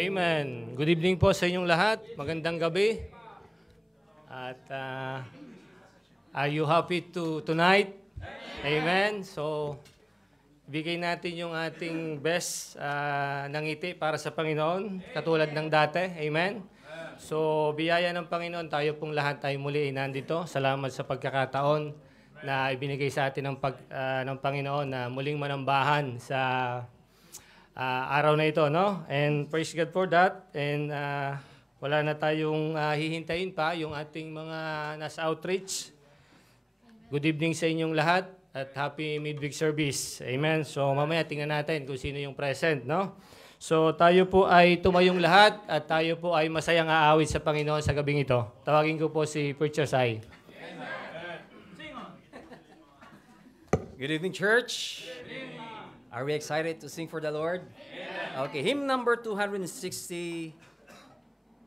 Amen. Good evening po sa inyong lahat. Magandang gabi. At are you happy tonight? Amen. So, bigay natin yung ating best ng ngiti para sa Panginoon, katulad ng dati. Amen. So, biyaya ng Panginoon, tayo pong lahat tayo muli nandito. Salamat sa pagkakataon na ibinigay sa atin ng Panginoon na muling manambahan sa araw na ito, no? And praise God for that. And wala na tayong hihintayin pa yung ating mga nasa outreach. Good evening sa inyong lahat at happy midweek service. Amen. So mamaya tingnan natin kung sino yung present, no? So tayo po ay tumayong lahat at tayo po ay masayang aawit sa Panginoon sa gabing ito. Tawagin ko po si Preacher Sai. Good evening, church. Are we excited to sing for the Lord? Okay, hymn number 260.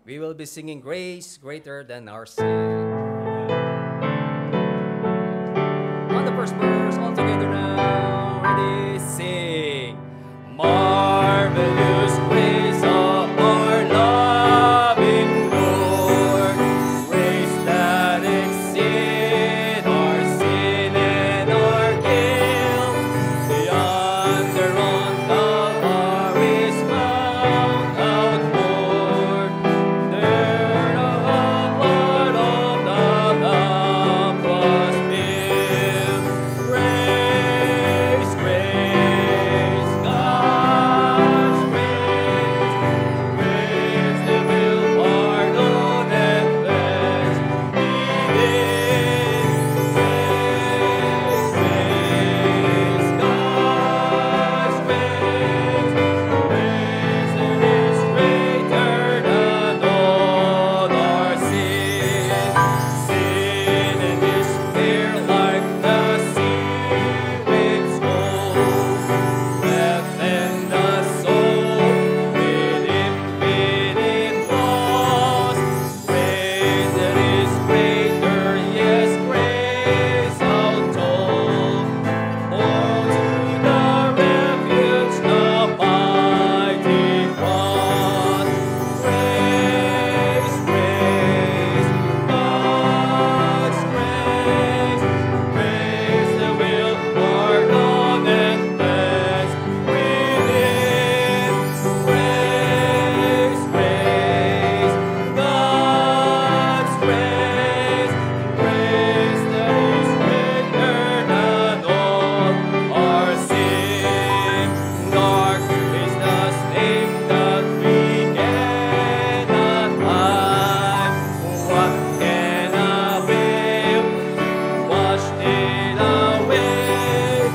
We will be singing Grace Greater Than Our Sin. On the first verse, all together now. Ready, sing. Marvelous grace of our loving Lord, grace that exceeds our sin and our guilt. Beyond the wrong of our is found outward. There the blood of the Lamb was spilled. Grace, grace, God's grace, grace that will pardon and cleanse. Grace, grace, God's grace, grace that is greater than all our sin. Sin and despair like the sea waves roll, death and the soul with infinite loss. Grace that is greater, yes, grace outtold. Oh, to the refuge, the mighty cross. Grace, grace, God's grace, grace that will pardon and cleanse within. Grace, grace, God's grace, grace that is greater than all our sin. Dark is the slave that we cannot hide. What can avail to wash it away?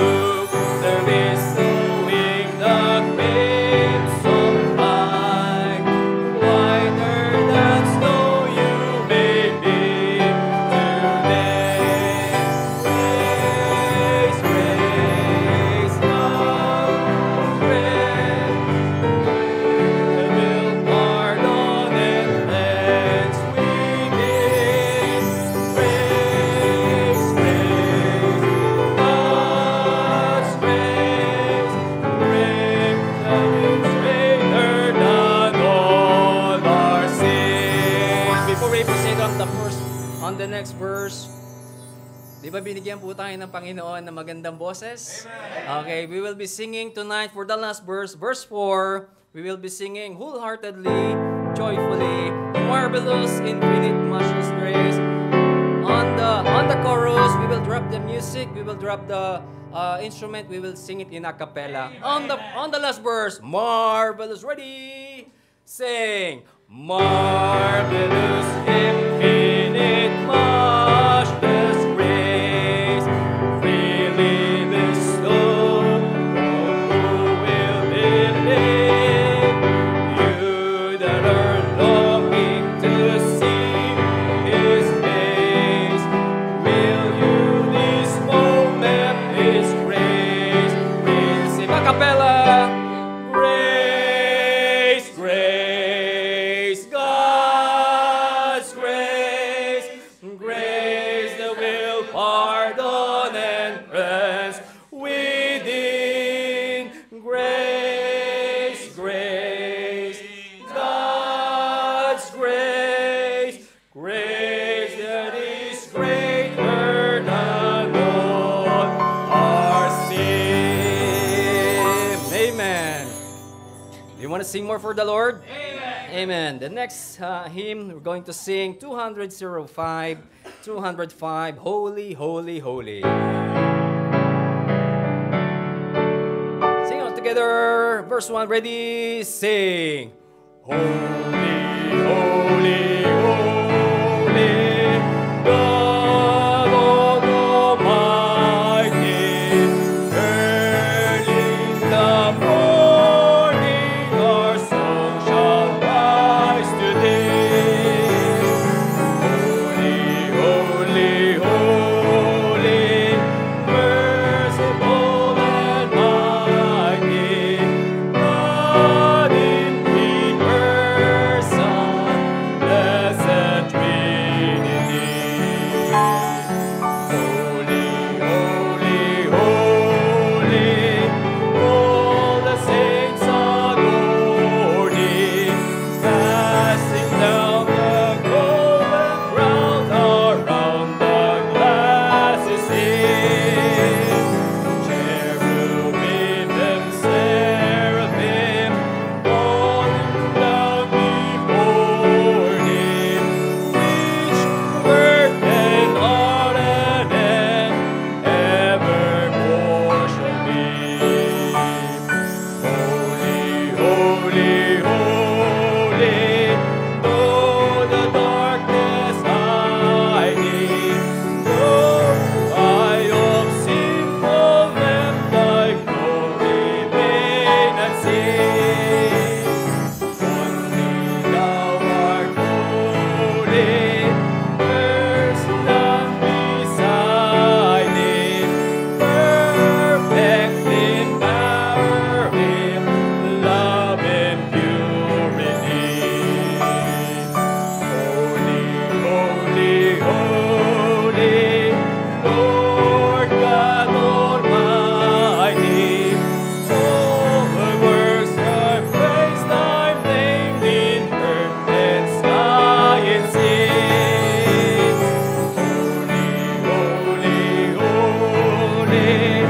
Look, there is sowing the crimson tide. Whiter than snow you may be today. Grace, grace, love, grace, that will pardon and cleanse within. Grace, grace, God's grace, grace that is greater than all our sin. Before we proceed on the next verse, di ba binigyan po tayo ng Panginoon ng magandang boses? Okay, we will be singing tonight for the last verse, verse 4. We will be singing wholeheartedly, joyfully, marvelous, infinite, matchless grace. On the chorus, we will drop the music, we will drop the instrument, we will sing it in a cappella. On the last verse, marvelous, ready, sing, marvelous, infinite, matchless grace, freely bestowed, who will believe? You that are longing to see His face, will you this moment His grace receive? A cappella. Grace, grace, God. sing more for the Lord? Amen. Amen. The next hymn, we're going to sing 205, Holy, Holy, Holy. Sing all together. Verse 1, ready, sing. Holy, holy, holy, God Almighty, early in the morning our song shall rise today. Holy, holy, holy, merciful and mighty, God in three persons, blessed Trinity. Holy, holy, holy, all the saints adore Thee, passing down the golden ground around the glassy sea. Cherubim and seraphim, falling down before Thee, each word and art and end evermore shall be. Holy, holy, holy, though the darkness hiding, though eye of sinful men Thy glory may not see. Only Thou art holy, there's none beside Thee, perfect in power, in love and purity. Holy, holy, holy, Lord God Almighty, all the works are praise Thy name in earth and sky and sea. Holy, holy,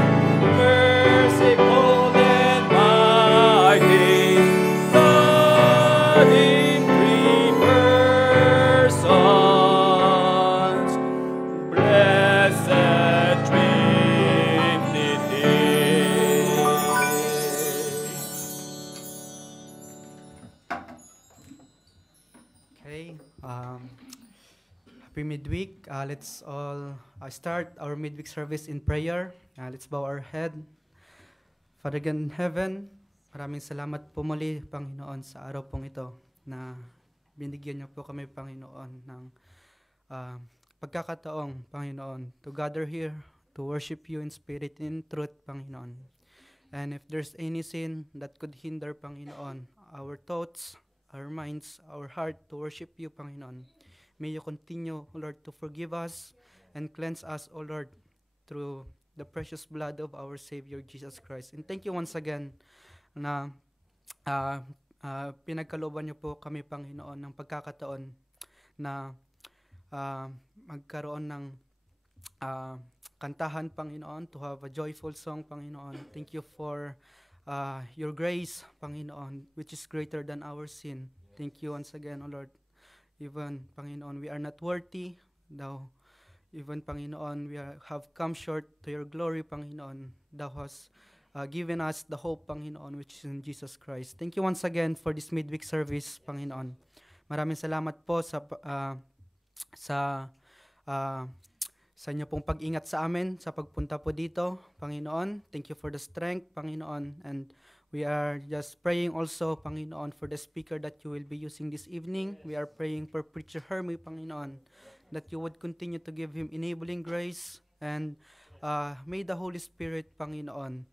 merciful and mighty, God in three persons, blessed Trinity. Okay. Happy midweek. Let's all start our midweek service in prayer. Let's bow our head. Father God in heaven, maraming salamat po muli, Panginoon, sa araw pong ito na binigyan niyo po kami, Panginoon, ng pagkakataong, Panginoon, to gather here, to worship you in spirit and in truth, Panginoon. And if there's any sin that could hinder, Panginoon, our thoughts, our minds, our heart to worship you, Panginoon, may you continue, O Lord, to forgive us and cleanse us, O Lord, through the precious blood of our Savior, Jesus Christ. And thank you once again na pinagkalooban niyo po kami, Panginoon, ng pagkakataon na magkaroon ng kantahan, Panginoon, to have a joyful song, Panginoon. Thank you for your grace, Panginoon, which is greater than our sin. Thank you once again, O Lord. Even, Panginoon, we are not worthy, Thou. Even, Panginoon, we have come short to your glory, Panginoon. Thou hast given us the hope, Panginoon, which is in Jesus Christ. Thank you once again for this midweek service, Panginoon. Maraming salamat po sa inyo pong pag-ingat sa amin, sa pagpunta po dito, Panginoon. Thank you for the strength, Panginoon. And we are just praying also, Panginoon, for the speaker that you will be using this evening. We are praying for Preacher Hermie, Panginoon, that you would continue to give him enabling grace, and may the Holy Spirit, Panginoon,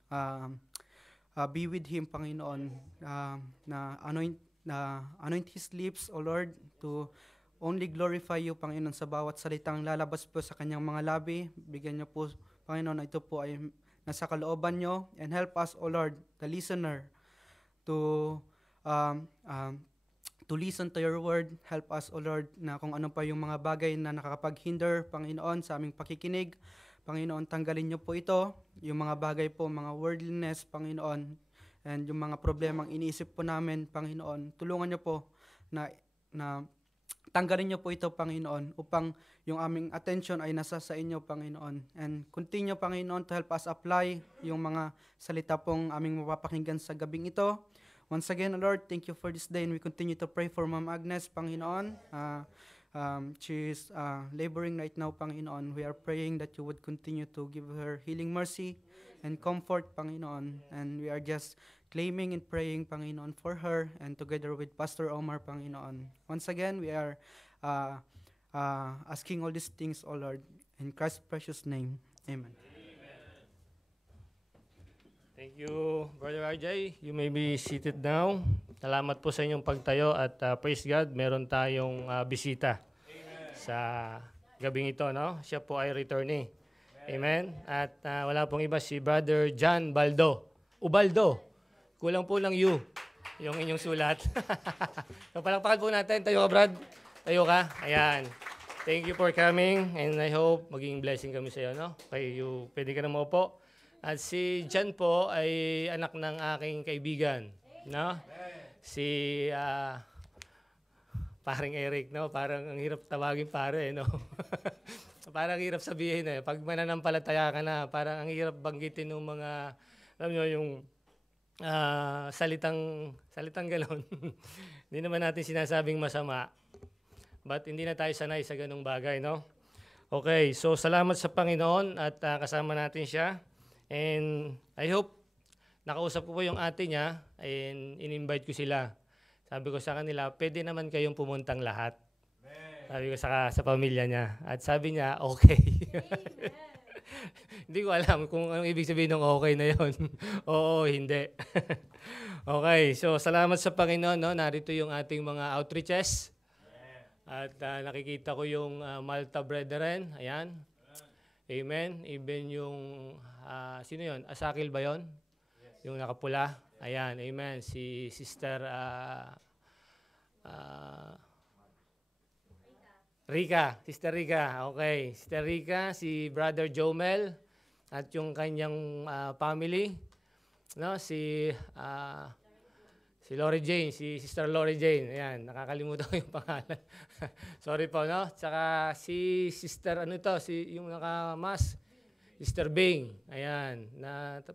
be with him, Panginoon, na anoint his lips, O Lord, to only glorify you, Panginoon, sa bawat salitang lalabas po sa kanyang mga labi. Bigyan niyo po, Panginoon, na ito po ay nasa kalooban niyo, and help us, O Lord, the listener, to listen to your word. Help us, O Lord, na kung ano pa yung mga bagay na nakakapaghinder, Panginoon, sa aming pakikinig. Panginoon, tanggalin niyo po ito, yung mga bagay po, mga worldliness, Panginoon, and yung mga problemang iniisip po namin, Panginoon, tulungan niyo po na tanggalin niyo po ito, Panginoon, upang yung aming attention ay nasa sa inyo, Panginoon. And continue, Panginoon, to help us apply yung mga salita pong aming mapapakinggan sa gabing ito. Once again, Lord, thank you for this day, and we continue to pray for Ma'am Agnes, Panginoon. She is laboring right now, Panginoon. We are praying that you would continue to give her healing mercy and comfort, Panginoon. And we are just claiming and praying, Panginoon, for her and together with Pastor Omar, Panginoon. Once again, we are asking all these things, O Lord, in Christ's precious name. Amen. Thank you, Brother RJ. You may be seated now. Salamat po sa inyong pagtayo at praise God, meron tayong bisita sa gabing ito, no? Siya po ay returnee. Amen. At wala pong iba, si Brother John Ubaldo. Kulang po lang you, yung inyong sulat. So, palakpakan po natin. Tayo ka, Brad. Tayo ka. Ayan. Thank you for coming and I hope maging blessing kami sa iyo, no? Okay, pwede ka na maupo. At si John po ay anak ng aking kaibigan, no? Si paring Eric, no? Parang ang hirap tawagin pare, no? Parang hirap sabihin eh. Pag mananampalataya ka na, parang ang hirap banggitin ng mga, alam nyo, yung salitang galon. Hindi naman natin sinasabing masama. But hindi na tayo sanay sa ganung bagay, no? Okay, so salamat sa Panginoon at kasama natin siya. And I hope nakausap ko po yung ate niya and in-invite ko sila. Sabi ko sa kanila, pwede naman kayong pumuntang lahat. Sabi ko sa pamilya niya. At sabi niya, okay. Hindi ko alam kung anong ibig sabihin ng okay na yon. Oo, hindi. Okay, so salamat sa Panginoon. No? Narito yung ating mga outreaches. At nakikita ko yung Malta Brethren. Ayan. Amen. Even yung, sino yon? Asakil ba yon? Yung nakapula. Ayan, amen. Si Sister Rica. Sister Rica. Okay. Sister Rica, si Brother Jomel, at yung kanyang family. No? Si Lori Jane, si Sister Lori Jane. Ayan, nakakalimutan ko yung pangalan. Sorry po, no? Tsaka si Sister, yung nakamas, Sister Bing. Ayan,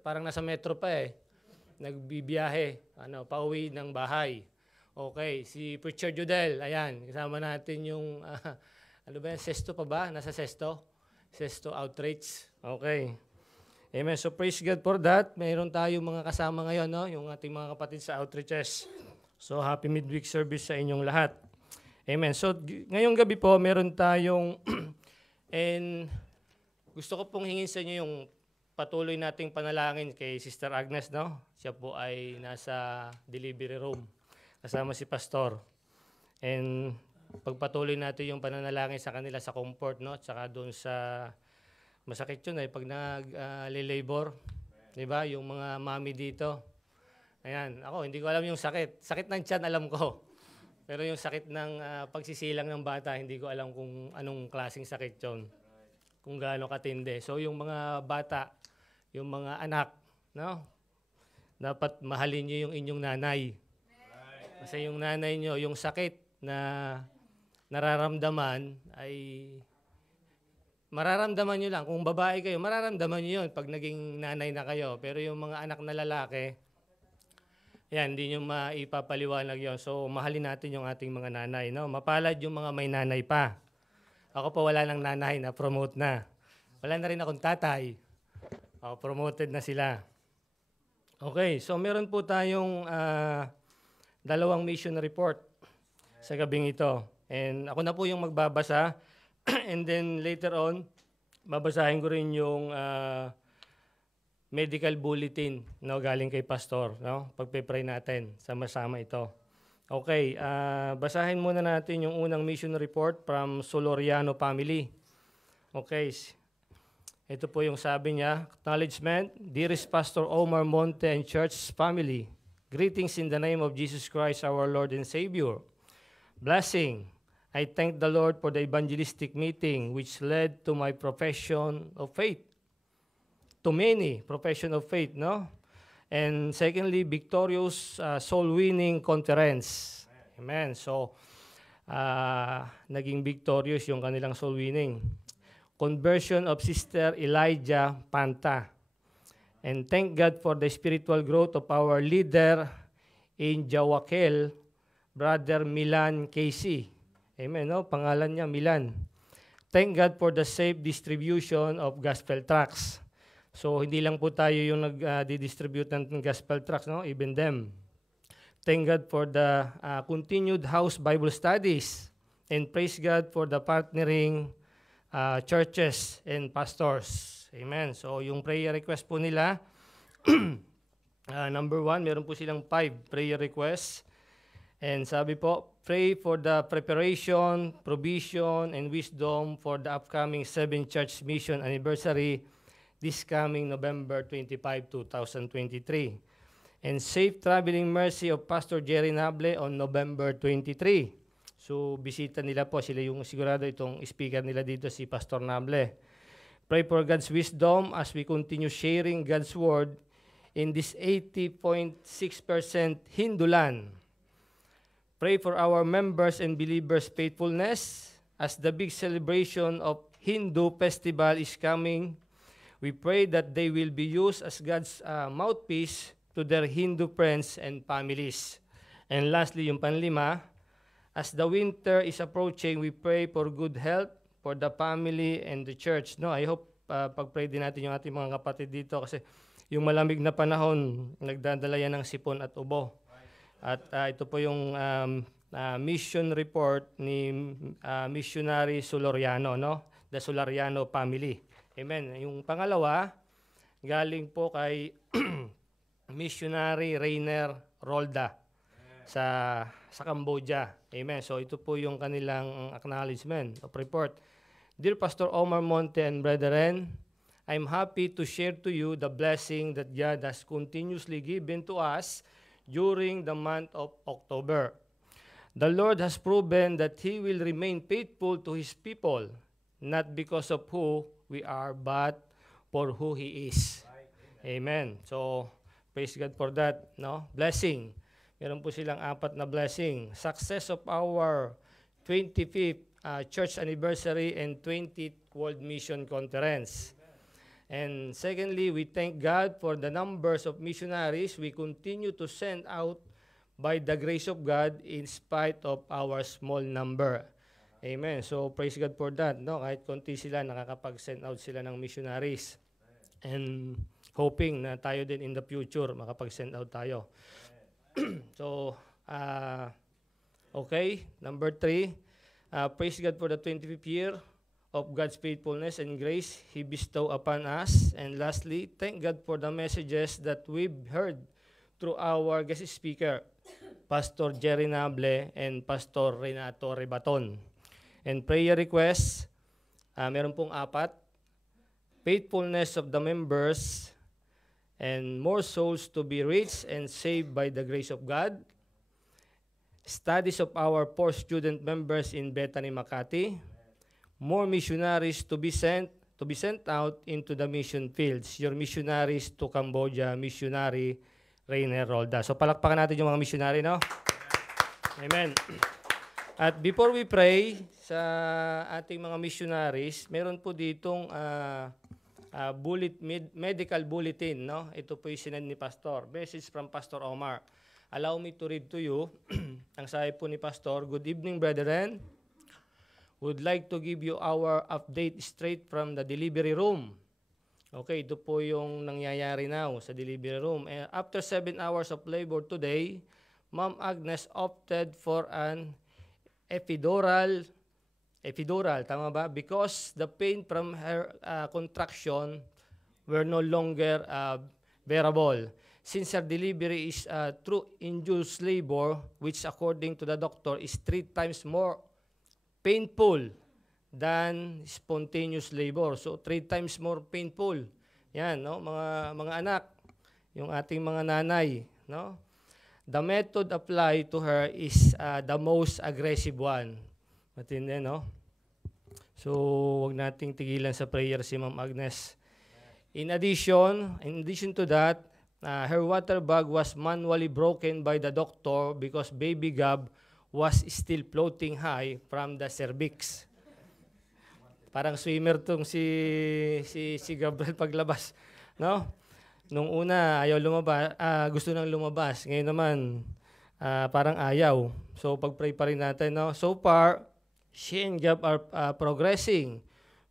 parang nasa metro pa eh. Nagbibiyahe, pauwi ng bahay. Okay, si Preacher Judel. Ayan, kasama natin yung, sesto pa ba? Nasa sesto? Sesto outreach. Okay. Amen. So praise God for that. Mayroon tayong mga kasama ngayon, no? Yung ating mga kapatid sa outreaches. So happy midweek service sa inyong lahat. Amen. So ngayong gabi po, meron tayong and gusto ko pong hingin sa inyo yung patuloy nating panalangin kay Sister Agnes, no? Siya po ay nasa delivery room kasama si Pastor. And pagpatuloy natin yung pananalangin sa kanila sa comfort, no? Tsaka doon sa masakit yun pag nag-labor. Diba? Yung mga mami dito. Ayan. Ako, hindi ko alam yung sakit. Sakit ng tiyan, alam ko. Pero yung sakit ng pagsisilang ng bata, hindi ko alam kung anong klaseng sakit yun. Kung gaano katindi. So, yung mga bata, yung mga anak, no? Dapat mahalin nyo yung inyong nanay. Kasi yung nanay nyo, yung sakit na nararamdaman ay mararamdaman nyo lang. Kung babae kayo, mararamdaman nyo yun pag naging nanay na kayo. Pero yung mga anak na lalaki, yan, hindi nyo maipapaliwanag yun. So, mahalin natin yung ating mga nanay. No? Mapalad yung mga may nanay pa. Ako pa wala ng nanay na promote na. Wala na rin akong tatay. Promoted na sila. Okay, so meron po tayong dalawang mission report sa gabing ito. And ako na po yung magbabasa. And then later on, babasahin ko rin yung medical bulletin, no, galing kay Pastor, no? Pagpe-pray natin, sama-sama ito. Okay, basahin muna natin yung unang mission report from Soloriano family. Okay, ito po yung sabi niya, acknowledgement, dearest Pastor Omar Monte and church family, greetings in the name of Jesus Christ, our Lord and Savior. Blessing. I thank the Lord for the evangelistic meeting which led to my profession of faith. To many profession of faith, no? And secondly, Victorious Soul Winning Conference. Amen. So, naging victorious yung kanilang soul winning. Conversion of Sister Elijah Panta. And thank God for the spiritual growth of our leader in Jawakel, Brother Milan Casey. Amen, no? Pangalan niya, Milan. Thank God for the safe distribution of gospel tracts. So, hindi lang po tayo yung nag-distribute ng gospel tracts, no? Even them. Thank God for the continued house Bible studies. And praise God for the partnering churches and pastors. Amen. So, yung prayer request po nila, number 1, meron po silang 5 prayer requests. And sabi po, pray for the preparation, provision, and wisdom for the upcoming 7th Church Mission Anniversary this coming November 25, 2023. And safe traveling mercy of Pastor Jerry Nable on November 23. So, bisita nila po. Sila yung sigurado itong speaker nila dito, si Pastor Nable. Pray for God's wisdom as we continue sharing God's Word in this 80.6% Hindu land. Pray for our members and believers' faithfulness as the big celebration of Hindu festival is coming. We pray that they will be used as God's mouthpiece to their Hindu friends and families. And lastly, yung panlima, as the winter is approaching, we pray for good health for the family and the church. No, I hope pag-pray din natin yung ating mga kapatid dito kasi yung malamig na panahon, nagdadala yan ng sipon at ubo. At ito po yung mission report ni Missionary Soloriano, no? The Soloriano family. Amen. Yung pangalawa, galing po kay Missionary Rainer Rolda sa Cambodia. Amen. So ito po yung kanilang acknowledgement of report. Dear Pastor Omar Monte and brethren, I'm happy to share to you the blessing that God has continuously given to us during the month of October. The Lord has proven that He will remain faithful to His people, not because of who we are, but for who He is. Amen. So, praise God for that, no? Blessing. Meron po silang 4 na blessing. Success of our 25th church anniversary and 20th World Mission Conference. And secondly, we thank God for the numbers of missionaries we continue to send out by the grace of God in spite of our small number. Amen. So praise God for that. No? Kahit konti sila, nakakapag-send out sila ng missionaries. And hoping na tayo din in the future, makapag-send out tayo. So, okay. Number 3, praise God for the 25th year of God's faithfulness and grace He bestowed upon us. And lastly, thank God for the messages that we've heard through our guest speaker, Pastor Jerry Nable and Pastor Renato Rebaton. And prayer requests, meron pong 4. Faithfulness of the members and more souls to be reached and saved by the grace of God. Studies of our 4 student members in Bethany, Makati. More missionaries to be sent out into the mission fields. Your missionaries to Cambodia, missionary Rainer Rolda. So palakpakan natin yung mga missionary, no? Amen. At before we pray sa ating mga missionaries, meron po ditong medical bulletin, no? Ito po yung sinend ni Pastor. Message from Pastor Omar. Allow me to read to you. Ang sabi po ni Pastor, good evening, brethren. Would like to give you our update straight from the delivery room. Okay, ito po yung nangyayari now sa delivery room. And after 7 hours of labor today, Ma'am Agnes opted for an epidural, tama ba? Because the pain from her contraction were no longer bearable. Since her delivery is through induced labor, which according to the doctor is 3 times more painful than spontaneous labor. So 3 times more painful. Yan, no? Mga anak, yung ating mga nanay, no? The method applied to her is the most aggressive one. Matindi, no? So, wag nating tigilan sa prayer si Ma'am Agnes. In addition to that, her water bag was manually broken by the doctor because baby Gab was still floating high from the cervix. Parang swimmer tong si Gabriel paglabas, no? Nung una ayaw lumabas, gusto nang lumabas. Ngayon naman parang ayaw. So pag-pray pa rin natin, no? So far, she and Gab are progressing.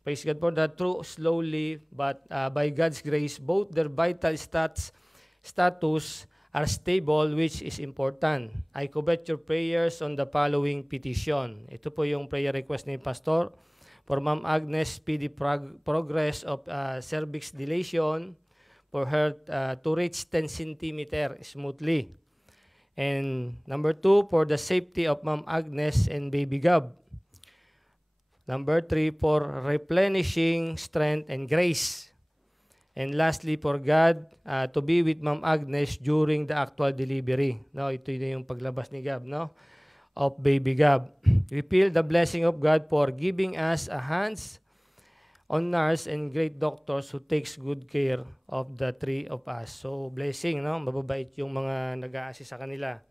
Praise God for that. Through slowly, but by God's grace, both their vital status are stable, which is important. I covet your prayers on the following petition. Ito po yung prayer request ni Pastor. For Ma'am Agnes, speedy progress of cervix dilation, for her to reach 10 centimeter smoothly. And number 2, for the safety of Ma'am Agnes and baby Gab. Number 3, for replenishing strength and grace. And lastly, for God to be with Ma'am Agnes during the actual delivery. No, ito yung paglabas ni Gab, no? Of baby Gab. We feel the blessing of God for giving us a hands-on nurse and great doctors who takes good care of the three of us. So, blessing, no? Mababait yung mga nag-a-assist sa kanila.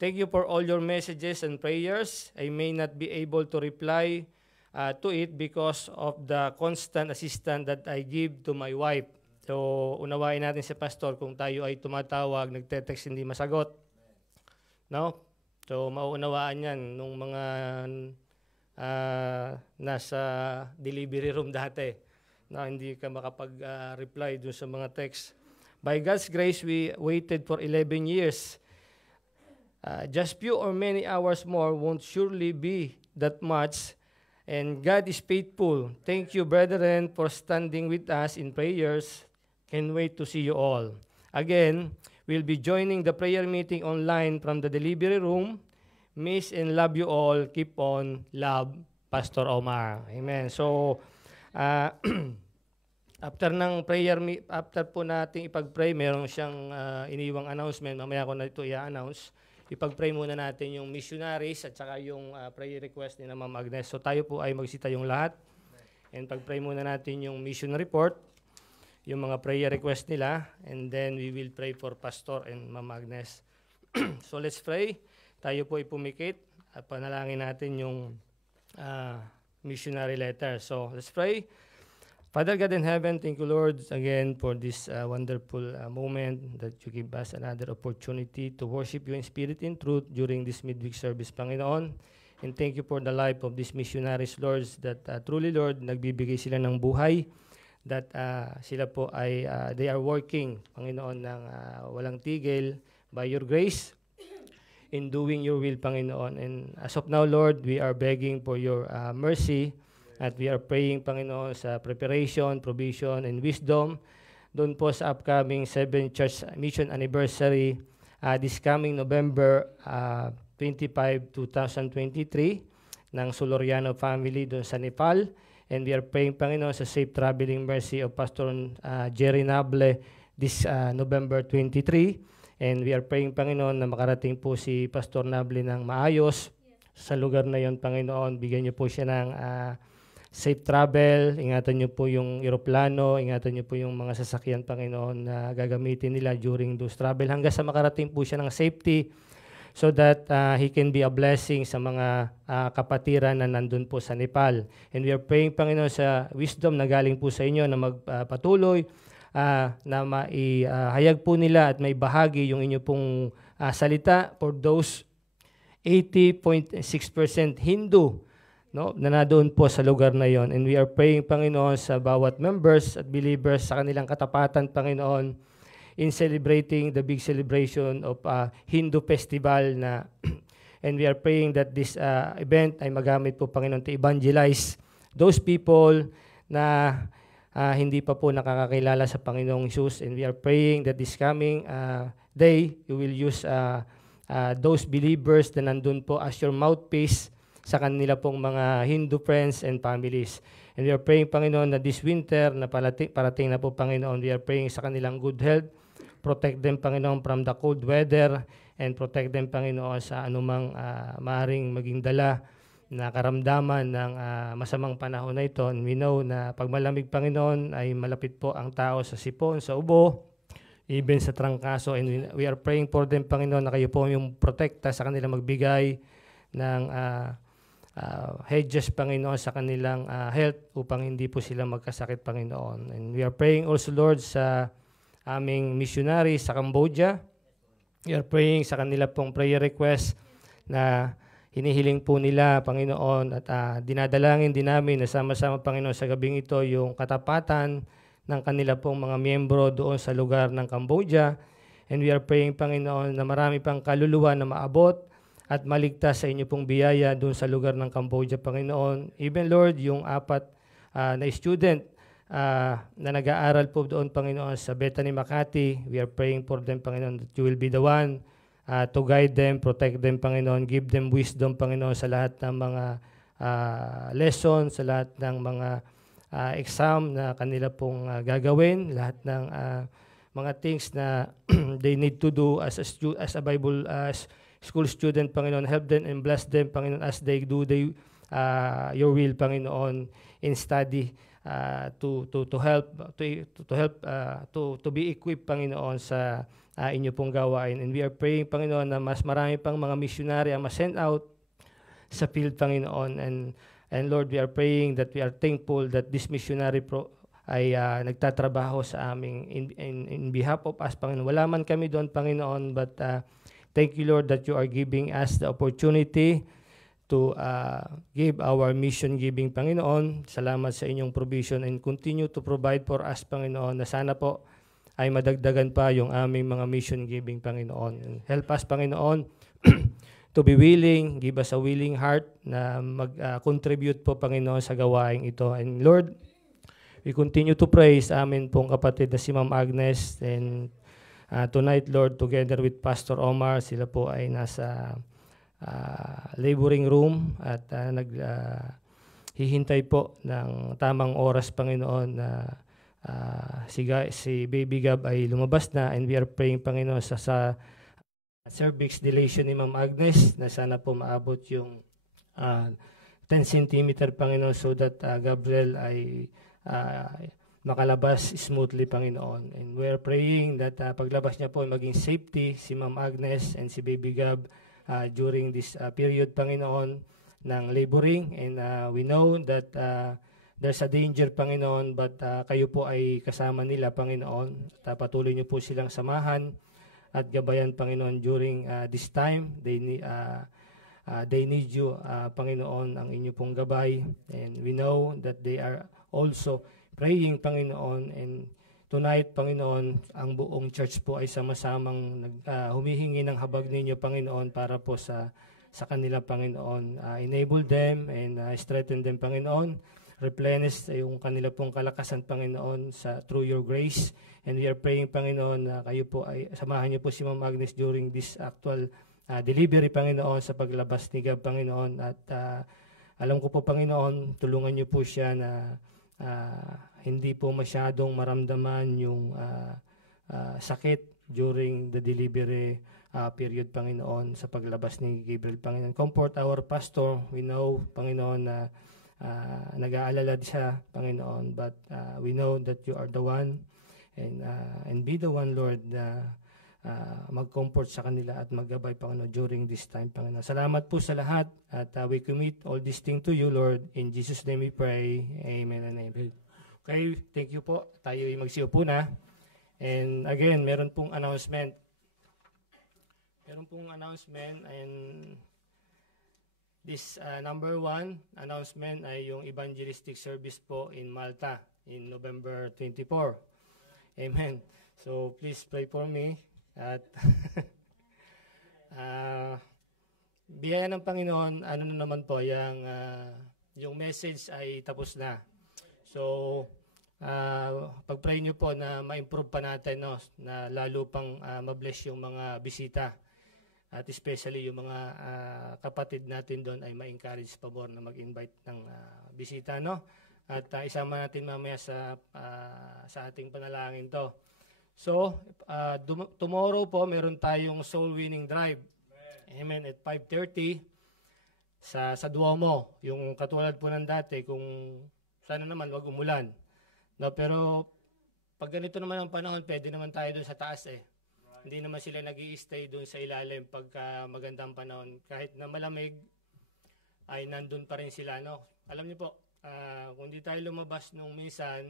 Thank you for all your messages and prayers. I may not be able to reply to it because of the constant assistance that I give to my wife. So, unawain natin si Pastor kung tayo ay tumatawag, nagte-text, hindi masagot. No? So, mauunawaan yan nung mga nasa delivery room dati na hindi ka makapag-reply dun sa mga text. By God's grace, we waited for 11 years. Just few or many hours more won't surely be that much. And God is faithful. Thank you, brethren, for standing with us in prayers. Can't wait to see you all. Again, we'll be joining the prayer meeting online from the delivery room. Miss and love you all. Keep on. Love, Pastor Omar. Amen. So, after po nating ipag-pray, meron siyang iniwang announcement. Mamaya ko na ito i-announce. Ipag-pray muna natin yung missionaries at saka yung prayer request ni Ma'am Agnes. So tayo po ay magsita yung lahat. And pag-pray muna natin yung mission report, yung mga prayer request nila, and then we will pray for Pastor and Ma'am Agnes. So let's pray. Tayo po ay pumikit at panalangin natin yung missionary letter. So let's pray. Father God in heaven, thank you, Lord, again for this wonderful moment that you give us another opportunity to worship you in spirit and truth during this midweek service, Panginoon. And thank you for the life of these missionaries, Lord, that truly, Lord, nagbibigay sila ng buhay, that sila po ay, they are working, Panginoon, ng walang tigil by your grace in doing your will, Panginoon. And as of now, Lord, we are begging for your mercy. At we are praying, Panginoon, sa preparation, provision, and wisdom doon po sa upcoming 7th Church Mission Anniversary this coming November 25, 2023 ng Soloriano family doon sa Nepal. And we are praying, Panginoon, sa safe traveling mercy of Pastor Jerry Nable this November 23. And we are praying, Panginoon, na makarating po si Pastor Nable ng maayos sa lugar na yon, Panginoon. Bigyan niyo po siya ng safe travel, ingatan niyo po yung eroplano, ingatan niyo po yung mga sasakyan, Panginoon, na gagamitin nila during those travel hanggang sa makarating po siya ng safety so that he can be a blessing sa mga kapatiran na nandun po sa Nepal. And we are praying, Panginoon, sa wisdom na galing po sa inyo na magpatuloy na maihayag po nila at may bahagi yung inyo pong salita for those 80.6% Hindu, no, na doon po sa lugar na yon. And we are praying, Panginoon, sa bawat members at believers sa kanilang katapatan, Panginoon, in celebrating the big celebration of Hindu festival na and we are praying that this event ay magamit po, Panginoon, to evangelize those people na hindi pa po nakakakilala sa Panginoong Jesus. And we are praying that this coming day, you will use those believers na nandun po as your mouthpiece sa kanila pong mga Hindu friends and families. And we are praying, Panginoon, na this winter na parating na po, Panginoon, we are praying sa kanilang good health. Protect them, Panginoon, from the cold weather and protect them, Panginoon, sa anumang maaaring maging dala na karamdaman ng masamang panahon na ito. And we know na pag malamig, Panginoon, ay malapit po ang tao sa sipon, sa ubo. even sa trangkaso. And we are praying for them, Panginoon, na kayo po yung protekta sa kanila, magbigay ng hedges, Panginoon, sa kanilang health upang hindi po sila magkasakit, Panginoon. And we are praying also, Lord, sa aming missionary sa Cambodia. We are praying sa kanila pong prayer request na hinihiling po nila, Panginoon, at dinadalangin din namin na sama-sama, Panginoon, sa gabing ito yung katapatan ng kanila pong mga miyembro doon sa lugar ng Cambodia. And we are praying, Panginoon, na marami pang kaluluwa na maabot at maligtas sa inyo pong biyaya doon sa lugar ng Cambodia, Panginoon. Even, Lord, yung 4 na student na nag-aaral po doon, Panginoon, sa Bethany, Makati, we are praying for them, Panginoon, that you will be the one to guide them, protect them, Panginoon, give them wisdom, Panginoon, sa lahat ng mga lessons, sa lahat ng mga exam na kanila pong gagawin, lahat ng mga things na they need to do as a Bible school student, Panginoon. Help them and bless them, Panginoon, as they do your will, Panginoon, in study to be equipped, Panginoon, sa inyo pong gawain. And we are praying, Panginoon, na mas marami pang mga missionary ang ma-send out sa field, Panginoon. And Lord, we are praying that we are thankful that this missionary ay nagtatrabaho sa aming in behalf of us, Panginoon. Wala man kami doon, Panginoon, but thank you, Lord, that you are giving us the opportunity to give our mission giving, Panginoon. Salamat sa inyong provision and continue to provide for us, Panginoon, na sana po ay madagdagan pa yung aming mga mission giving, Panginoon. Help us, Panginoon, to be willing, give us a willing heart na mag-contribute po, Panginoon, sa gawaing ito. And Lord, we continue to pray sa amin pong kapatid na si Ma'am Agnes. And tonight, Lord, together with Pastor Omar, sila po ay nasa laboring room at hihintay po ng tamang oras, Panginoon, na si Baby Gab ay lumabas na. And we are praying, Panginoon, sa cervix dilation ni Ma'am Agnes na sana po maabot yung 10 cm, Panginoon, so that Gabriel ay makalabas smoothly, Panginoon. And we are praying that paglabas niya po maging safety si Ma'am Agnes and si Baby Gab during this period, Panginoon, ng laboring. And we know that there's a danger, Panginoon, but kayo po ay kasama nila, Panginoon. At patuloy niyo po silang samahan at gabayan, Panginoon, during this time. They need you, Panginoon, ang inyo pong gabay. And we know that they are also praying, Panginoon. And tonight, Panginoon, ang buong church po ay sama-samang humihingi ng habag ninyo, Panginoon, para po sa kanila, Panginoon. Enable them and strengthen them, Panginoon. Replenish yung kanila pong kalakasan, Panginoon, through your grace. And we are praying, Panginoon, na kayo po ay samahan niyo po si Ma'am Agnes during this actual delivery, Panginoon, sa paglabas ni Gab, Panginoon. At alam ko po, Panginoon, tulungan niyo po siya na hindi po masyadong maramdaman yung sakit during the delivery period, Panginoon, sa paglabas ni Gabriel, Panginoon. Comfort our pastor. We know, Panginoon, na nag-aalala siya, Panginoon, but we know that you are the one and be the one, Lord, na mag-comfort sa kanila at maggabay, Panginoon, during this time, Panginoon. Salamat po sa lahat at we commit all these things to you, Lord. In Jesus' name we pray. Amen and amen. Okay, thank you po. Tayo ay magsiupo na. And again, meron pong announcement. And this number 1 announcement ay yung evangelistic service po in Malta in November 24. Amen. So please pray for me at biyaya ng Panginoon, ano na naman po, yung message ay tapos na. So pag-pray nyo po na ma-improve pa natin, no, na lalo pang ma-bless yung mga bisita. At especially yung mga kapatid natin doon ay ma-encourage pabor na mag-invite ng bisita, no? At isama natin mamaya sa ating panalangin to. So, tomorrow po meron tayong soul winning drive. Amen. At 5:30 sa Duomo. Yung katulad po ng dati, kung sana naman wag umulan. No, pero pag ganito naman ang panahon, pwede naman tayo doon sa taas eh. Hindi naman sila nag-i-stay doon sa ilalim pagka magandang panahon. Kahit na malamig, ay nandun pa rin sila. No? Alam niyo po, kung di tayo lumabas nung minsan,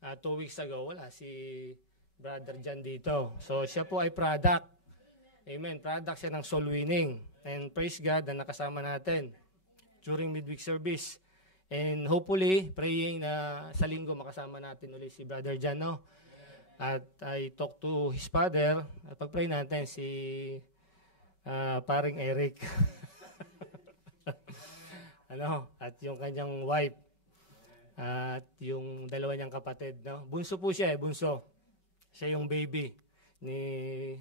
2 weeks ago, wala si Brother John dito. So siya po ay product. Amen. Product siya ng soul winning. And praise God na nakasama natin during midweek service. And hopefully, praying na sa linggo makasama natin ulit si Brother John. No? At I talked to his father. At pag-pray natin si paring Eric. At yung kanyang wife. At yung dalawa niyang kapatid. No? Bunso po siya bunso. Siya yung baby ni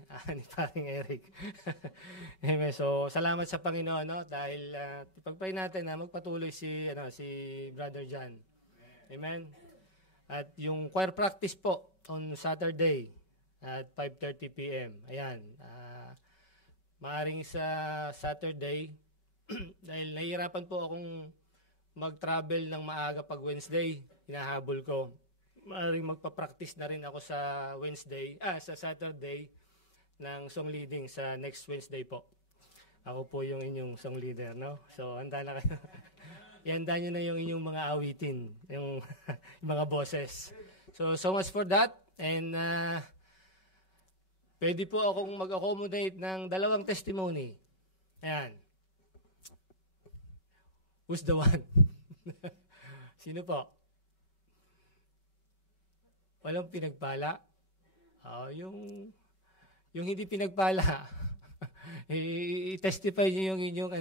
paring Eric. Amen. So, salamat sa Panginoon, no? Dahil pag-pray natin na magpatuloy si Brother John. Amen. At yung choir practice po on Saturday at 5:30 p.m. Ayan. Maaring sa Saturday dahil nahihirapan po akong mag-travel ng maaga pag Wednesday. Hinahabol ko. Maaring magpa-practice na rin ako sa sa Saturday ng song leading sa next Wednesday po. Ako po yung inyong song leader, no? So, handa na kayo. Ihanda nyo na yung inyong mga awitin, yung mga boses. So much for that. And pwede po akong mag-accommodate ng 2 testimony. Ayan. Who's the one? Sino po? Walang pinagpala? Yung hindi pinagpala. I-testify niyo yung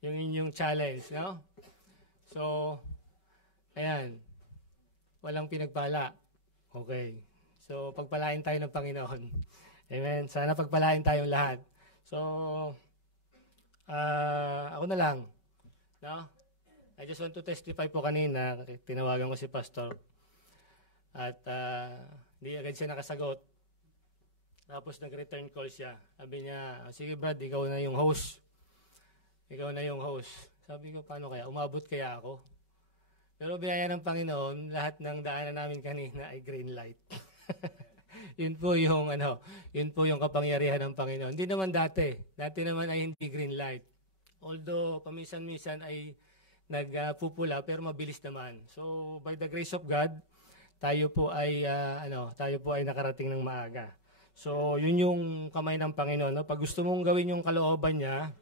inyong challenge, no? So, ayan. Walang pinagpala. Okay. So, pagpalain tayo ng Panginoon. Amen. Sana pagpalain tayong lahat. So, ako na lang. No? I just want to testify po kanina. Tinawagan ko si Pastor. At hindi agad siya nakasagot. Tapos nag-return call siya. Sabi niya, sige Brad, ikaw na yung host. Ikaw na yung host. Sabi ko, paano kaya? Umabot kaya ako? Pero biyaya ng Panginoon, lahat ng daanan namin kanina ay green light. Yun po yung kapangyarihan ng Panginoon. Hindi naman dati. Dati naman ay hindi green light. Although paminsan-minsan ay nagpupula pero mabilis naman. So by the grace of God, tayo po ay nakarating ng maaga. So yun yung kamay ng Panginoon, no? Pag gusto mong gawin yung kalooban niya,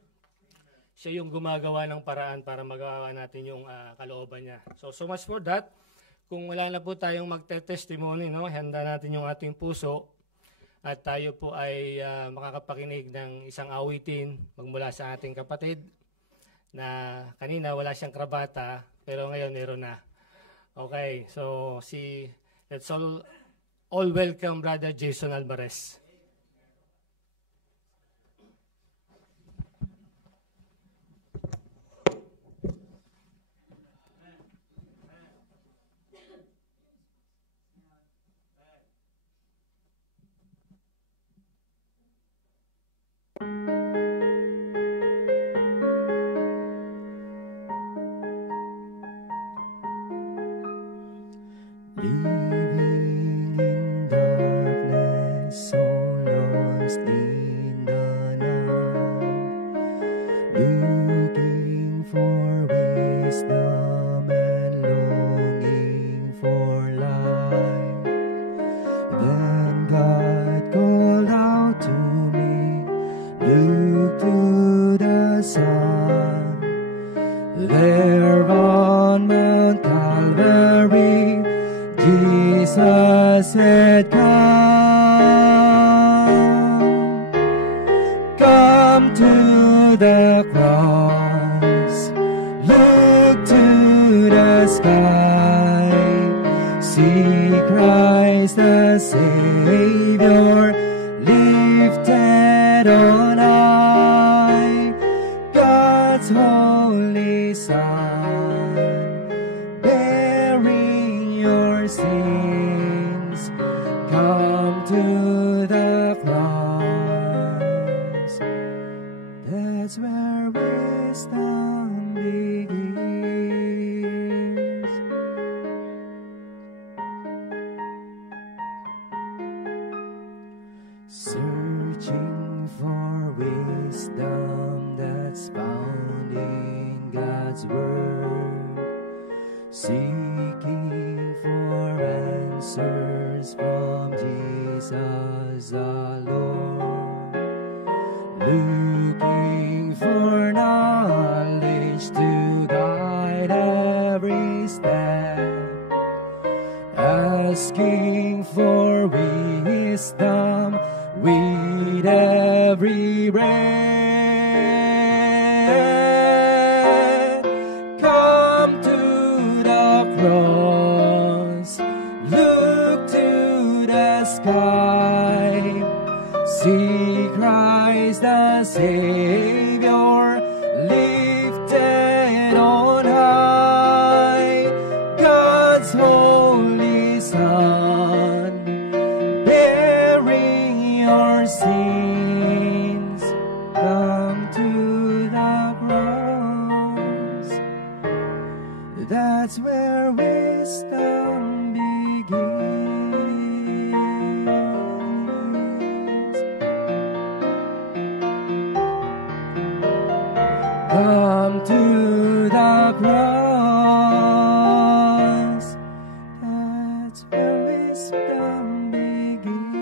siya yung gumagawa ng paraan para magawa natin yung kalooban niya. So much for that. Kung wala na po tayong magte-testimony, no, handa natin yung ating puso at tayo po ay makakapakinig ng isang awitin magmula sa ating kapatid na kanina wala siyang krabata pero ngayon meron na. Okay, so let's all welcome Brother Jason Alvarez. Living in darkness, so lost in the night, looking for wisdom and longing for light. Then God called out to me, look to the sun, there on Mount Calvary, Jesus said, come to the cross, look to the sky, see Christ the Savior lifted on high, God's holy Son, bearing your sins, come to the cross. That's where wisdom begins. God's word, seeking for answers from Jesus the Lord, looking for knowledge to guide every step, asking for wisdom with every breath. Come to the cross, look to the sky, see Christ the Savior lifted on high, God's holy Son, bearing your sins. Come to the cross, that's where wisdom begins. Come to the cross, that's where wisdom begins.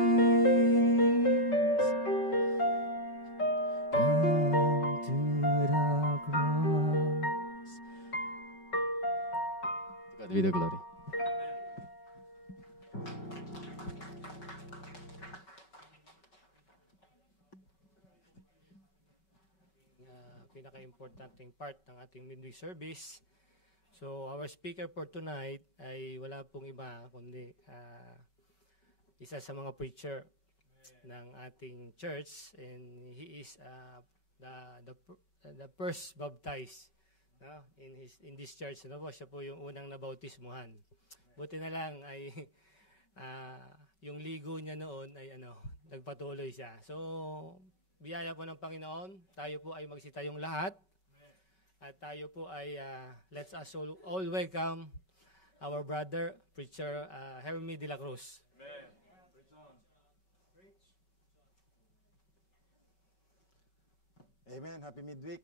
Come to the cross. To God be the glory. Pinaka-importanting part ng ating midweek service. So, our speaker for tonight ay wala pong iba kundi isa sa mga preacher ng ating church, and he is the first baptized in this church. Siya po yung unang nabautismuhan. Buti na lang ay yung ligo niya noon ay nagpatuloy siya. So, biyaya po ng Panginoon, tayo po ay magsitayong lahat. At tayo po ay, let's us all welcome our brother, Preacher Jeremy de la Cruz. Amen. Happy midweek.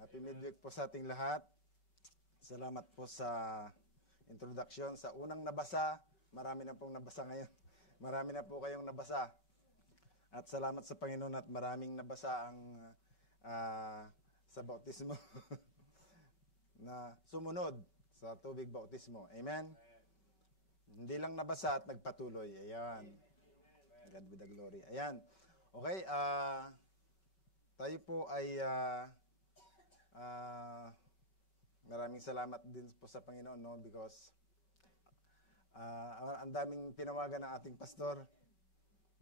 Happy midweek po sa ating lahat. Salamat po sa introduction. Sa unang nabasa, marami na pong nabasa ngayon. Marami na po kayong nabasa. At salamat sa Panginoon at maraming nabasa ang sa bautismo na sumunod sa tubig bautismo. Amen? Hindi lang nabasa at nagpatuloy. Ayan. God be the glory. Ayan. Okay, tayo po ay maraming salamat din po sa Panginoon, no? Because ang daming tinawagan ng ating pastor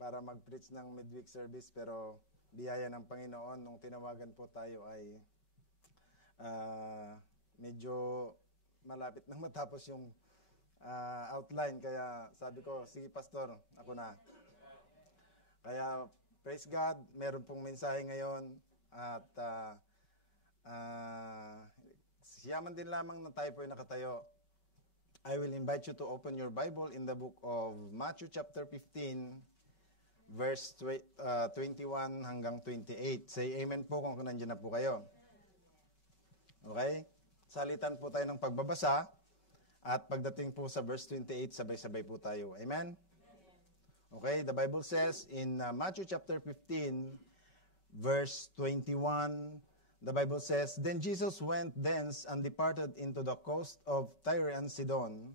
para mag-preach ng midweek service, pero biyaya ng Panginoon nung tinawagan po tayo ay medyo malapit nang matapos yung outline, kaya sabi ko, sige pastor, ako na. Kaya praise God, meron pong mensahe ngayon at siyaman din lamang na tayo po ay nakatayo. I will invite you to open your Bible in the book of Matthew chapter 15, verse 21 hanggang 28. Say amen po kung nandiyan na po kayo. Okay? Salitan po tayo ng pagbabasa at pagdating po sa verse 28, sabay-sabay po tayo. Amen? Okay, the Bible says in Matthew chapter 15, verse 21, the Bible says, Then Jesus went thence and departed into the coast of Tyre and Sidon.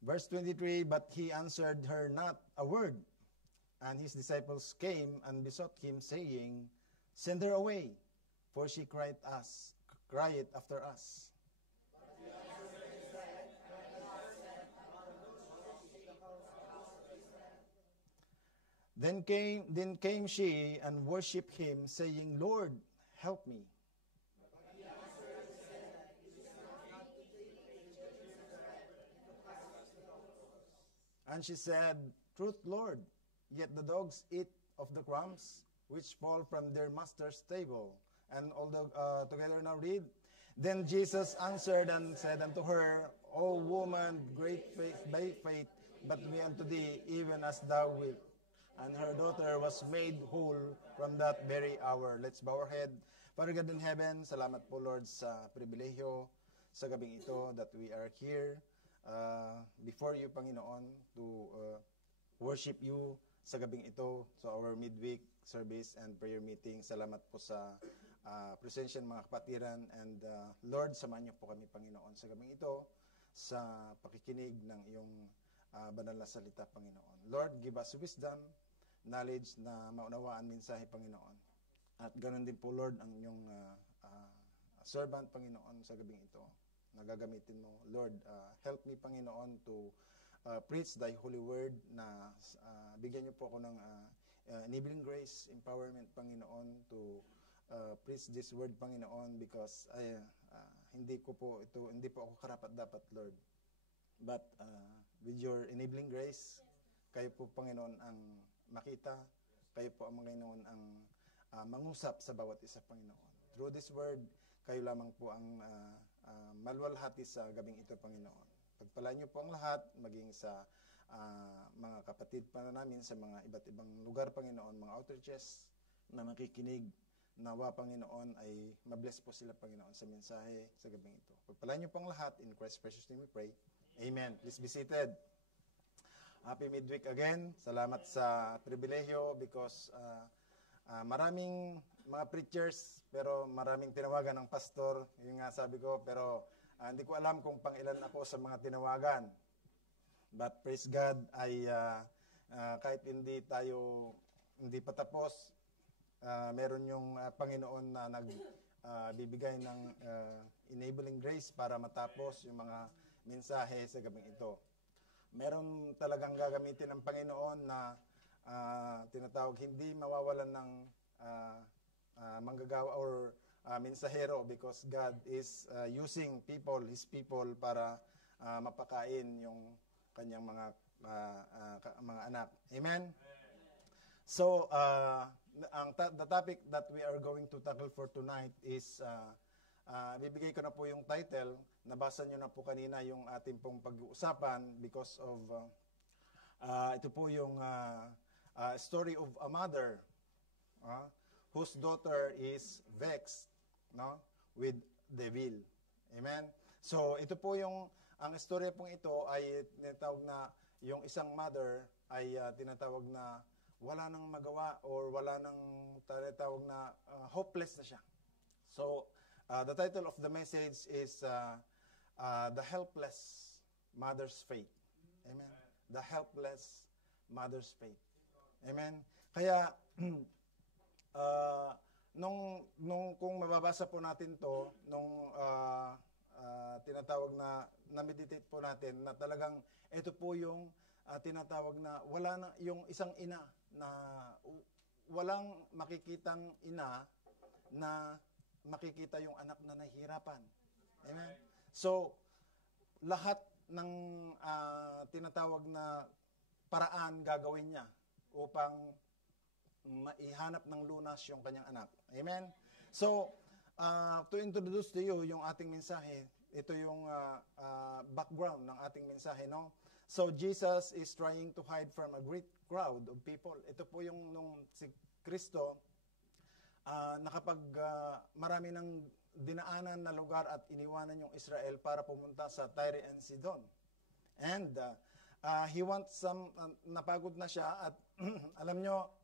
Verse 23, But he answered her not a word. And his disciples came and besought him, saying, Send her away, for she cried after us. Then came she and worshipped him, saying, Lord, help me. And she said, Truth, Lord, yet the dogs eat of the crumbs which fall from their master's table. And all together now read, Then Jesus answered and said unto her, O woman, great faith by faith, but be unto thee even as thou wilt. And her daughter was made whole from that very hour. Let's bow our head. Father God in heaven, salamat po Lord sa pribilehyo sa gabing ito that we are here before you, Panginoon, to worship you sa gabing ito, so our midweek service and prayer meeting. Salamat po sa presensya ng mga kapatiran, and Lord, samahan niyo po kami, Panginoon, sa gabing ito, sa pakikinig ng iyong banal na salita, Panginoon. Lord, give us wisdom, knowledge na maunawaan mensahe, Panginoon. At ganoon din po, Lord, ang inyong servant, Panginoon, sa gabing ito, nagagamitin mo. Lord, help me, Panginoon, to preach thy holy word, na bigyan niyo po ako ng enabling grace, empowerment, Panginoon, to preach this word, Panginoon, because hindi po ako karapat-dapat, Lord. But with your enabling grace, kayo po, Panginoon, ang makita, kayo po ang Panginoon ang mangusap sa bawat isa, Panginoon. Through this word, kayo lamang po ang maluwalhati sa gabing ito, Panginoon. Pagpalaan niyo po ang lahat, maging sa mga kapatid pa namin sa mga iba't ibang lugar, Panginoon, mga outreaches na makikinig. Nawa, Panginoon, ay mabless po sila, Panginoon, sa mensahe sa gabing ito. Pagpalaan niyo po ang lahat. In Christ's precious name we pray. Amen. Please be seated. Happy midweek again. Salamat sa pribilehyo because maraming mga preachers, pero maraming tinawagan ng pastor. Yung nga sabi ko, pero hindi ko alam kung pang-ilan ako sa mga tinawagan. But praise God, ay kahit hindi pa tapos, meron yung Panginoon na nagbibigay ng enabling grace para matapos yung mga mensahe sa gabing ito. Meron talagang gagamitin ng Panginoon na tinatawag hindi mawawalan ng manggagawa or mensahero, because God is using His people para mapakain yung kanyang mga anak. Amen? So, the topic that we are going to tackle for tonight is, bibigay ko na po yung title, nabasa nyo na po kanina yung ating pong pag-uusapan because of, ito po yung story of a mother whose daughter is vexed with devil. Amen? So, ito po yung, ang istorya pong ito ay tinatawag na, yung isang mother ay tinatawag na wala nang magawa or wala nang tinatawag na hopeless na siya. So, the title of the message is The Helpless Mother's Faith. Amen? The Helpless Mother's Faith. Amen? Kaya, kung mababasa po natin to, tinatawag na meditate po natin, na talagang ito po yung tinatawag na wala na yung isang ina na walang makikitang ina na makikita yung anak na nahihirapan. Amen? So, lahat ng tinatawag na paraan gagawin niya upang maihanap ng lunas yung kanyang anak. Amen? So, to introduce to you yung ating mensahe, ito yung background ng ating mensahe, no? So, Jesus is trying to hide from a great crowd of people. Ito po yung nung si Kristo, nakapag marami ng dinaanan na lugar at iniwanan yung Israel para pumunta sa Tyre and Sidon. And he wants napagod na siya at alam nyo,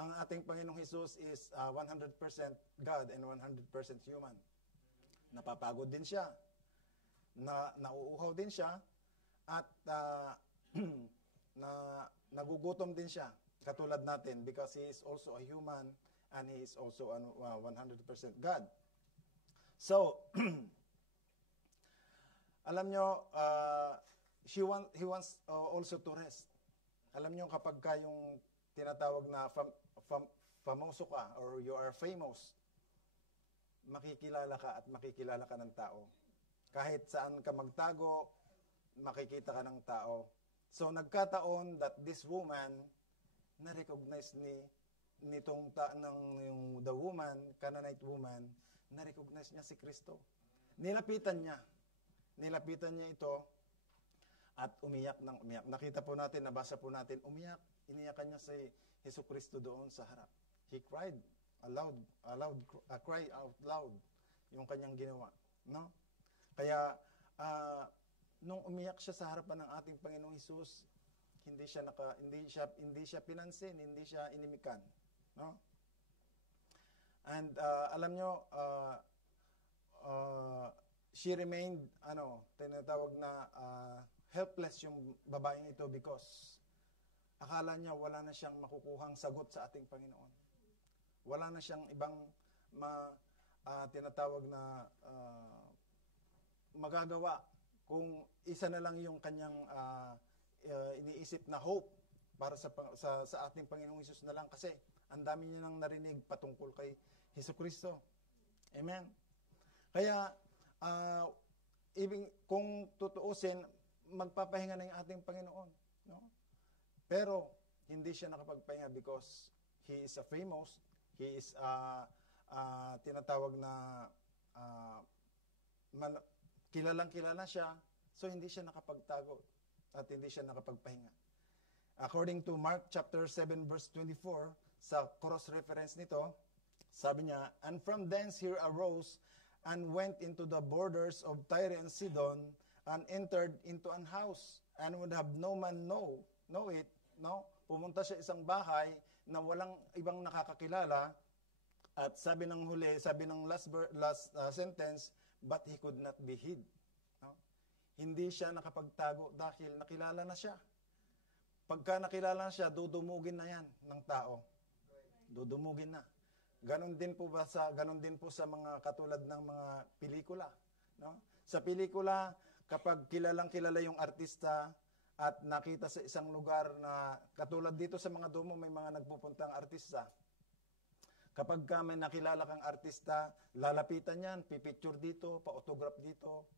ang ating Panginoong Jesus is 100% God and 100% human. Napapagod din siya. Nauuhaw din siya. At nagugutom din siya. Katulad natin, because he is also a human and he is also 100% God. So, alam nyo, he wants also to rest. Alam nyo, kapag kayong tinatawag na famoso ka or you are famous, makikilala ka at makikilala ka ng tao. Kahit saan ka magtago, makikita ka ng tao. So, nagkataon that this woman, na-recognize the woman, Canaanite woman, na-recognize niya si Kristo. Nilapitan niya ito at umiyak ng umiyak. Nakita po natin, nabasa po natin, umiyak. Iniyakan niya si Jesucristo doon sa harap. He cried cry out loud yung kanyang ginawa, no? Kaya nung umiyak siya sa harapan ng ating Panginoong Hesus, hindi siya pinansin, hindi siya inimikan, no? And alam nyo, she remained tinatawag na helpless yung babaeng ito because akala niya wala na siyang makukuhang sagot sa ating Panginoon. Wala na siyang ibang tinatawag na magagawa kung isa na lang yung kanyang iniisip na hope para sa ating Panginoong Hesus na lang kasi ang dami niya nang narinig patungkol kay Jesucristo. Amen. Kaya kung tutuusin, magpapahinga na yung ating Panginoon, no? Pero hindi siya nakapagpahinga because he is famous, he is tinatawag na kilalang-kilala siya, so hindi siya nakapagtago at hindi siya nakapagpahinga. According to Mark chapter 7 verse 24, sa cross-reference nito, sabi niya, "And from thence he arose and went into the borders of Tyre and Sidon and entered into an house and would have no man know it." No? Pumunta siya isang bahay na walang ibang nakakakilala at sabi ng huli, sabi ng last sentence, but he could not be hid. No? Hindi siya nakapagtago dahil nakilala na siya. Pagka nakilala na siya, dudumugin na yan ng tao. Dudumugin na. Ganon din po sa mga katulad ng mga pelikula, no? Sa pelikula, kapag kilalang-kilala yung artista at nakita sa isang lugar na katulad dito sa mga Dumo, may mga nagpupuntang artista. Kapag may nakilala kang artista, lalapitan yan, pipicture dito, pa-autograph dito.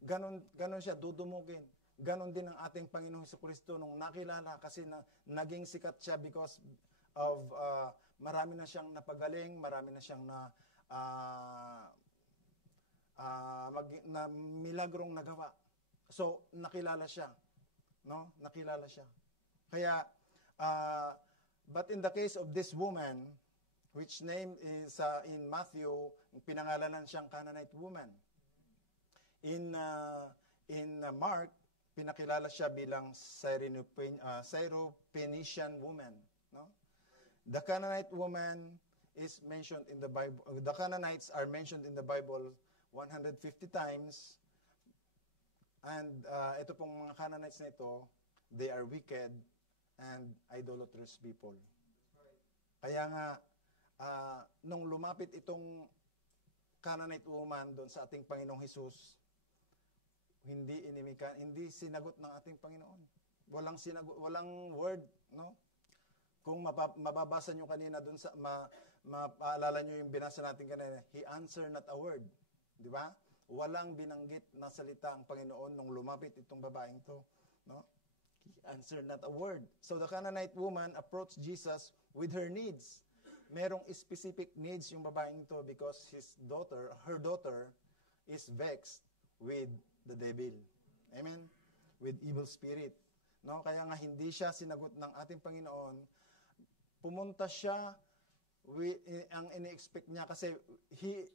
Ganon siya, dudumugin. Ganon din ang ating Panginoong Jesucristo nung nakilala kasi naging sikat siya because of marami na siyang napagaling, marami na siyang na milagrong nagawa. So, nakilala siya. No? Nakilala siya. Kaya, but in the case of this woman, which name is in Matthew, pinangalanan siyang Canaanite woman. In Mark, pinakilala siya bilang Syrophoenician woman. No? The Canaanite woman is mentioned in the Bible. The Canaanites are mentioned in the Bible 150 times. And ito pong mga Canaanites na ito, they are wicked and idolatrous people. Kaya nga, nung lumapit itong Canaanite woman doon sa ating Panginoong Hesus, hindi sinagot ng ating Panginoon. Walang word, no? Kung mababasa nyo kanina doon sa mapaalala nyo yung binasa natin kanina, he answered not a word. Di ba? Walang binanggit na salita ang Panginoon nung lumapit itong babaeng to, no? He answered not a word. So the Canaanite woman approached Jesus with her needs. Merong specific needs yung babaeng to because her daughter is vexed with the devil. Amen? With evil spirit. No? Kaya nga hindi siya sinagot ng ating Panginoon. Pumunta siya, ang ini-expect niya kasi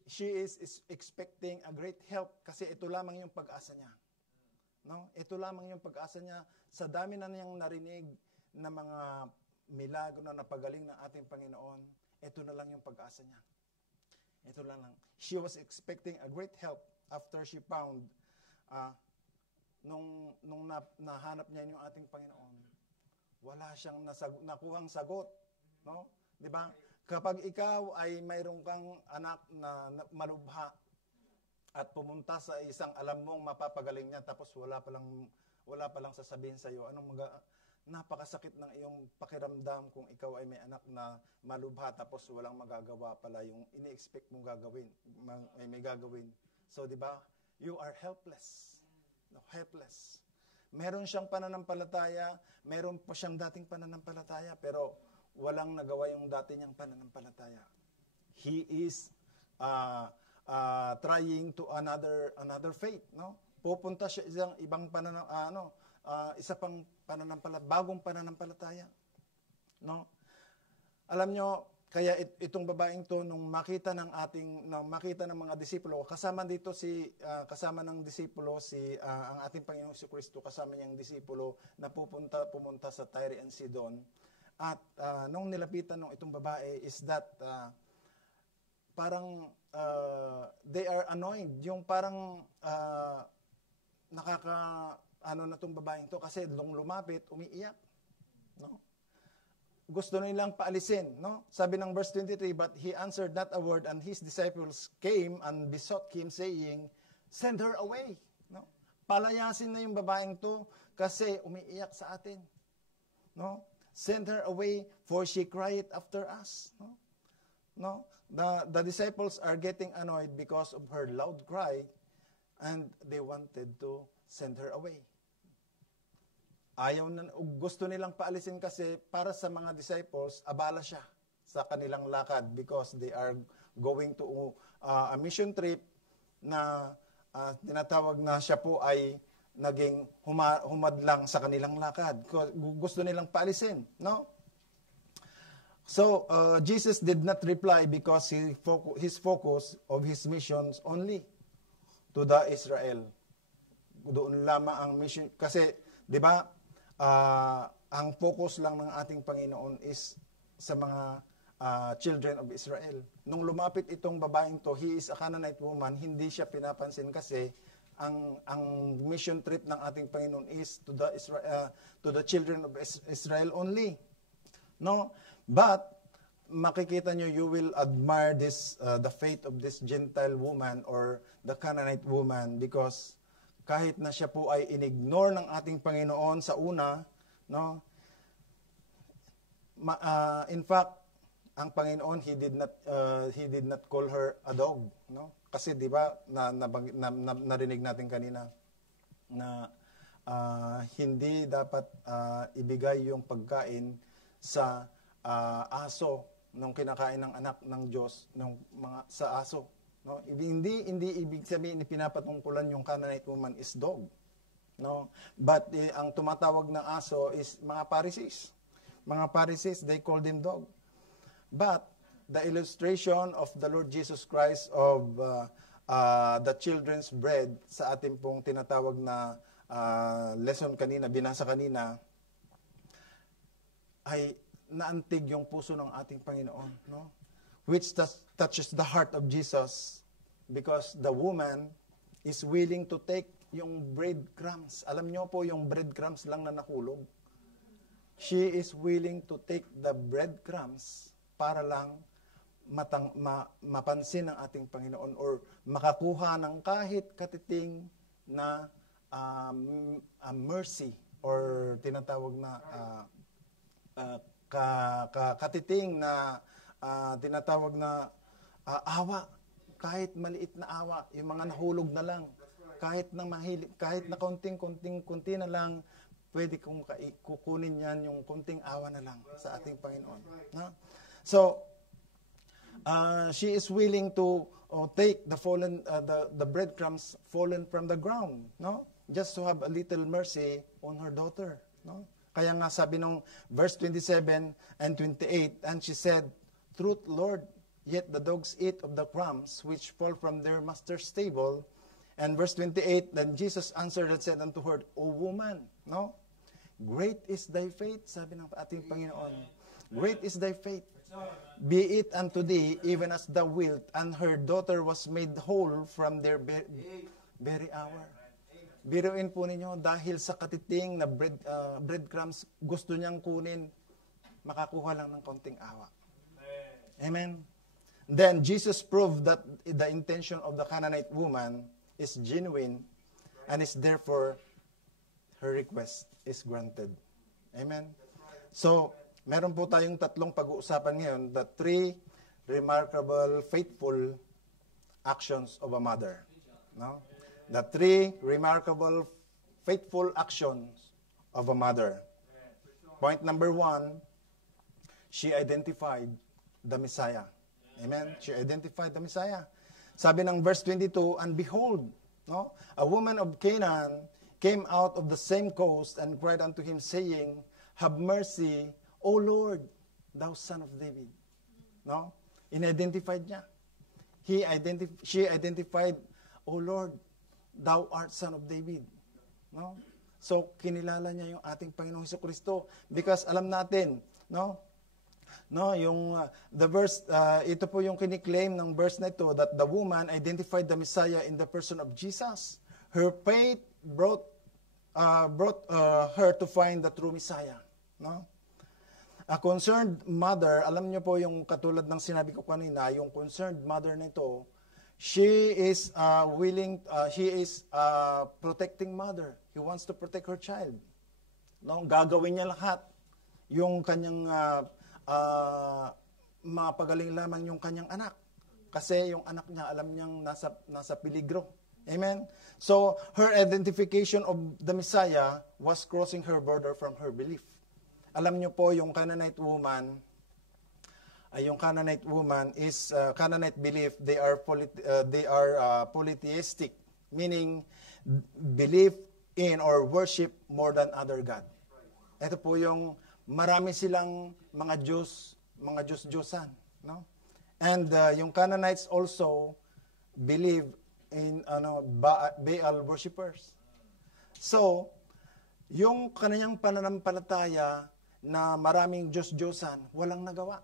she is expecting a great help kasi ito lamang yung pag-asa niya. No? Ito lamang yung pag-asa niya sa dami na niyang narinig na mga milagro na napagaling ng ating Panginoon. Ito na lang yung pag-asa niya. Ito lang. She was expecting a great help after she found nung nahanap niya yung ating Panginoon. Wala siyang nakuhang sagot, no? 'Di ba? Kapag ikaw ay mayroon kang anak na malubha at pumunta sa isang alam mong mapapagaling niya tapos wala pa lang sasabihin sa iyo, napakasakit ng iyong pakiramdam kung ikaw ay may anak na malubha tapos walang magagawa pala yung ini-expect mong gagawin, may gagawin. So, 'di ba? You are helpless. No, helpless. Meron siyang pananampalataya, meron pa siyang dating pananampalataya, pero walang nagawa yung dati niyang pananampalataya. He is trying to another faith, no? Pupunta siya isang ibang isa pang bagong pananampalataya, no? Alam nyo, kaya itong babaeng to nung makita ng mga disipulo, kasama ng disipulo ang ating Panginoong Jesucristo, kasama niyang disipulo na pumunta sa Tyre and Sidon. At nung nilapitan ng itong babae is that parang they are annoyed, yung parang na tong babaeng to kasi nung lumapit, umiiyak, no? Gusto nilang paalisin, no? Sabi ng verse 23, but he answered not a word, and his disciples came and besought him, saying, send her away, no? Palayasin na yung babaeng to kasi umiiyak sa atin, no? Send her away, for she cried after us, no? No? The disciples are getting annoyed because of her loud cry, and they wanted to send her away. Gusto nilang paalisin kasi para sa mga disciples, abala siya sa kanilang lakad because they are going to a mission trip na tinatawag na siya po ay naging humadlang sa kanilang lakad. Gusto nilang paalisin, no? So, Jesus did not reply because his focus of his missions only to the Israel. Doon lamang ang mission. Kasi, di ba, ang focus lang ng ating Panginoon is sa mga children of Israel. Nung lumapit itong babaeng to, he is a Canaanite woman, hindi siya pinapansin kasi ang mission trip ng ating Panginoon is to the children of Israel only. No? But, makikita nyo, you will admire the faith of this Gentile woman or the Canaanite woman because kahit na siya po ay inignore ng ating Panginoon sa una, no? In fact, ang Panginoon, he did not call her a dog, no? Kasi 'di ba narinig natin kanina na hindi dapat ibigay yung pagkain sa aso nung kinakain ng anak ng Diyos sa aso. No, hindi ibig sabihin pinapatungkulan yung Canaanite woman is dog. No? But ang tumatawag ng aso is mga Pharisees. Mga Pharisees, they call them dog. But the illustration of the Lord Jesus Christ of the children's bread sa ating pong tinatawag na lesson kanina, binasa kanina, ay naantig yung puso ng ating Panginoon, no? Which touches the heart of Jesus because the woman is willing to take yung breadcrumbs. Alam nyo po, yung breadcrumbs lang na nahulog. She is willing to take the breadcrumbs para lang mapansin ng ating Panginoon or makakuha ng kahit katiting na mercy or tinatawag na katiting na tinatawag na awa, kahit maliit na awa, yung mga nahulog na lang, kahit na konti na lang, pwede kong kukunin yan yung konting awa na lang sa ating Panginoon. No? So, she is willing to take the breadcrumbs fallen from the ground, no? Just to have a little mercy on her daughter, no? Kaya nga sabi nung verse 27 and 28, and she said, truth, Lord, yet the dogs eat of the crumbs which fall from their master's table. And verse 28, then Jesus answered and said unto her, O woman, no? Great is thy faith, sabi ng ating Panginoon. Great is thy faith. Be it unto thee, even as thou wilt. And her daughter was made whole from their very hour. Biruin po ninyo, dahil sa katiting na breadcrumbs, gusto niyang kunin, makakuha lang ng konting awa. Amen. Then Jesus proved that the intention of the Canaanite woman is genuine and is therefore her request is granted. Amen. So, meron po tayong tatlong pag-uusapan ngayon, the 3 remarkable faithful actions of a mother. No? The 3 remarkable faithful actions of a mother. Point number 1, she identified the Messiah. Amen? She identified the Messiah. Sabi ng verse 22, and behold, no, a woman of Canaan came out of the same coast and cried unto him, saying, have mercy, O Lord, thou son of David. No? In-identified niya. She identified, O Lord, thou art son of David. No? So, kinilala niya yung ating Panginoong Jesucristo because alam natin, no? No, yung the verse ito po yung kiniklaim ng verse na ito that the woman identified the Messiah in the person of Jesus. Her faith brought her to find the true Messiah, no? A concerned mother, alam niyo po yung katulad ng sinabi ko kanina, yung concerned mother nito, she is protecting mother. He wants to protect her child. No, gagawin niya lahat yung kanyang mapagaling lamang yung kanyang anak. Kasi yung anak niya, alam niyang nasa peligro. Amen? So, her identification of the Messiah was crossing her border from her belief. Alam niyo po, yung Canaanite woman is, Canaanite belief, they are polytheistic, meaning believe in or worship more than other God. Ito po yung marami silang mga Diyos-Diyosan, no? And yung Canaanites also believe in Baal worshippers. So, yung kanyang pananampalataya na maraming Diyos-Diyosan, walang nagawa.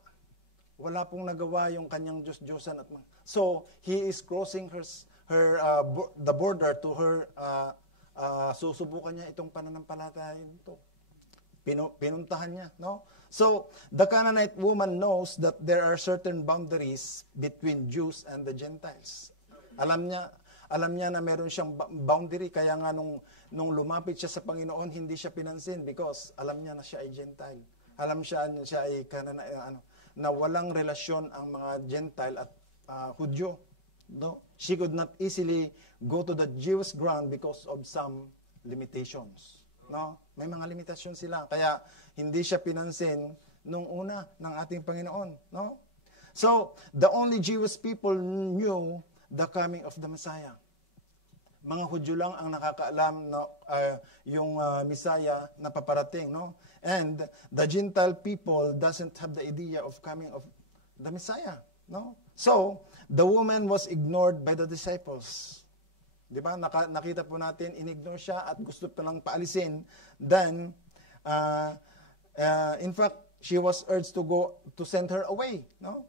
Wala pong nagawa yung kanyang Diyos-Diyosan. So, he is crossing the border to her, susubukan niya itong pananampalataya nito. Pinuntahan niya, no? So, the Canaanite woman knows that there are certain boundaries between Jews and the Gentiles. Alam niya na meron siyang boundary, kaya nga nung lumapit siya sa Panginoon, hindi siya pinansin because alam niya na siya ay Gentile. Alam siya ay na walang relasyon ang mga Gentile at Hudyo. No? She could not easily go to the Jewish ground because of some limitations. No? May mga limitasyon sila. Kaya hindi siya pinansin nung una ng ating Panginoon. No? So, the only Jewish people knew the coming of the Messiah. Mga Hudyo lang ang nakakaalam na yung Messiah na paparating. No? And the Gentile people doesn't have the idea of coming of the Messiah. No? So, the woman was ignored by the disciples. Di ba? Nakita po natin, inignore siya at gusto pa lang paalisin. Then, in fact, she was urged to send her away, no?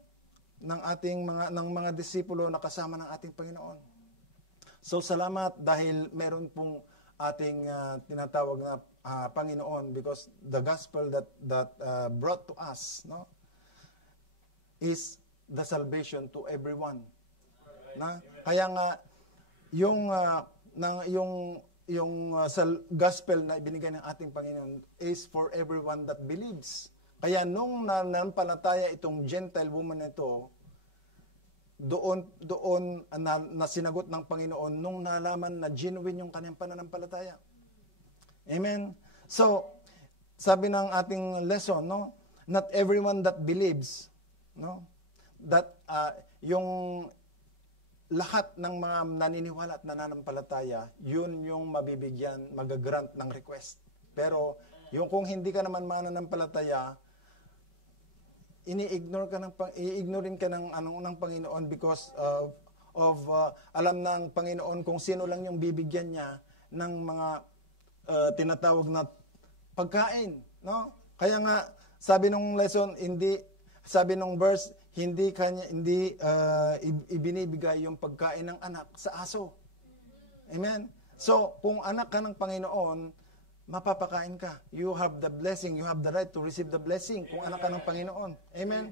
ng mga disipulo na kasama ng ating Panginoon. So, salamat dahil meron pong ating tinatawag na Panginoon because the gospel that brought to us, no, is the salvation to everyone. Na? Kaya nga, yung gospel na ibinigay ng ating Panginoon is for everyone that believes. Kaya nung nanampalataya itong Gentile woman na ito, doon na sinagot ng Panginoon nung nalaman na genuine yung kanyang pananampalataya. Amen? So, sabi ng ating lesson, no, not everyone that believes, no, that yung lahat ng mga naniniwala at nananampalataya, yun yung mabibigyan, magagrant ng request. Pero yung kung hindi ka naman mananampalataya, i-ignorein ka ng Panginoon because of alam ng Panginoon kung sino lang yung bibigyan niya ng mga tinatawag na pagkain, no? Kaya nga sabi nung lesson, sabi nung verse, hindi ibinibigay yung pagkain ng anak sa aso. Amen? So, kung anak ka ng Panginoon, mapapakain ka. You have the blessing, you have the right to receive the blessing kung anak ka ng Panginoon. Amen?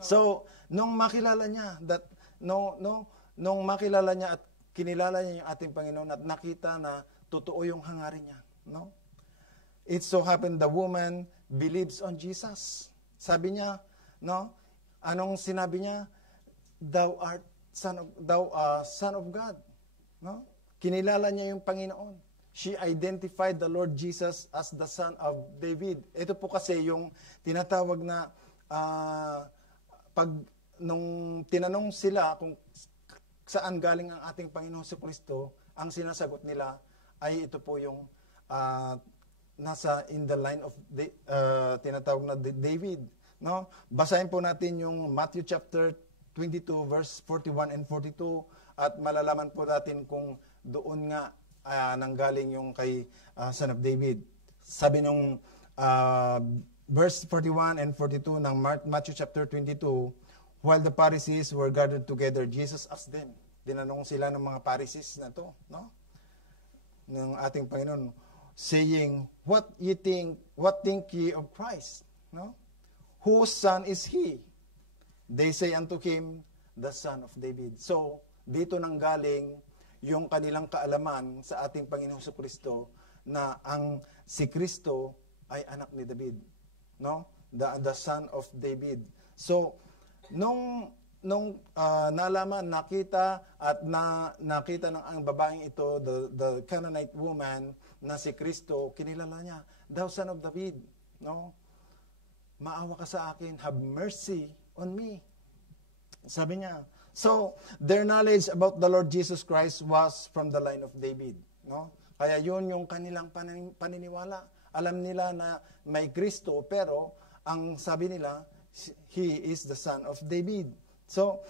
So, nung makilala niya at kinilala niya yung ating Panginoon at nakita na totoo yung hangarin niya, no? It so happened the woman believes on Jesus. Sabi niya, no? Anong sinabi niya? Thou art son of God. No? Kinilala niya yung Panginoon. She identified the Lord Jesus as the Son of David. Ito po kasi yung tinatawag na nung tinanong sila kung saan galing ang ating Panginoon si Kristo, ang sinasagot nila ay ito po yung nasa in the line of tinatawag na David. No? Basahin po natin yung Matthew chapter 22 verse 41 and 42 at malalaman po natin kung doon nga nanggaling yung kay Son of David. Sabi nung verse 41 and 42 ng Matthew chapter 22, while the Pharisees were gathered together, Jesus asked them. Dinanong sila ng mga Pharisees na to, no? Ng ating Panginoon, saying, what think ye of Christ? No? Whose son is he? They say unto him, the son of David. So, dito nanggaling yung kanilang kaalaman sa ating Panginoong Kristo na ang si Kristo ay anak ni David, no? The son of David. So, nung nalaman, nakita ng ang babaeng ito, the Canaanite woman na si Kristo, kinilala niya, thou son of David, no? Maawa ka sa akin, have mercy on me. Sabi niya. So, their knowledge about the Lord Jesus Christ was from the line of David, no? Kaya yun yung kanilang paniniwala. Alam nila na may Kristo, pero ang sabi nila, He is the son of David. So,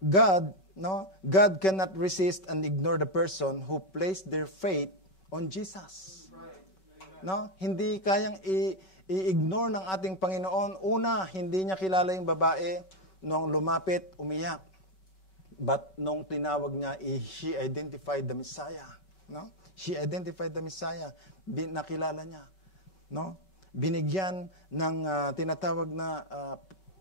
God cannot resist and ignore the person who placed their faith on Jesus. No? Hindi kayang i-ignore ng ating Panginoon. Una, hindi niya kilala yung babae. Nung lumapit, umiyak. But nung tinawag niya, she identified the Messiah. No? She identified the Messiah. Nakilala niya. No? Binigyan ng tinatawag na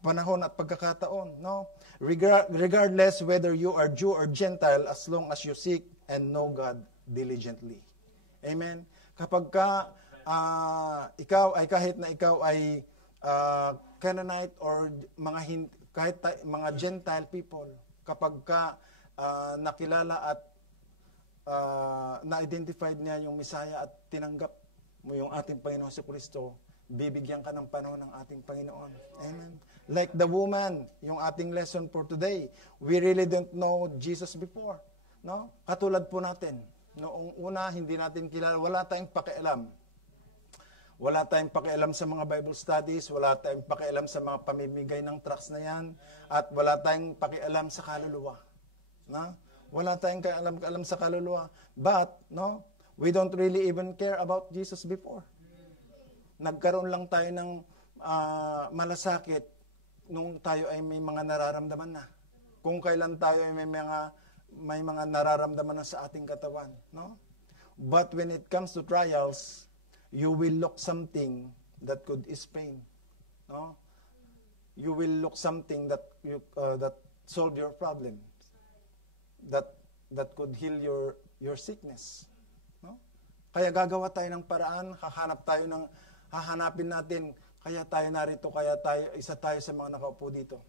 panahon at pagkakataon. No? Regardless whether you are Jew or Gentile, as long as you seek and know God diligently. Amen? Kapag ikaw ay kahit na ikaw ay Canaanite or mga Gentile people, kapag nakilala at na-identified niya yung Messiah at tinanggap mo yung ating Panginoon si Kristo, bibigyan ka ng panahon ng ating Panginoon. Amen. Like the woman, yung ating lesson for today, we really don't know Jesus before. No? Katulad po natin, noong una, hindi natin kilala, wala tayong pakialam. Wala tayong pakialam sa mga Bible studies, wala tayong pakialam sa mga pamimigay ng tracts na yan, at wala tayong pakialam sa kaluluwa. No? Wala tayong alam sa kaluluwa. But, no, we don't really even care about Jesus before. Nagkaroon lang tayo ng malasakit nung tayo ay may mga nararamdaman na. Kung kailan tayo ay may mga nararamdaman na sa ating katawan. No? But when it comes to trials, you will look something that could ease pain. No? You will look something that solve your problem. That could heal your sickness. No? Kaya gagawa tayo ng paraan, hahanapin natin, kaya tayo narito, isa tayo sa mga nakaupo dito,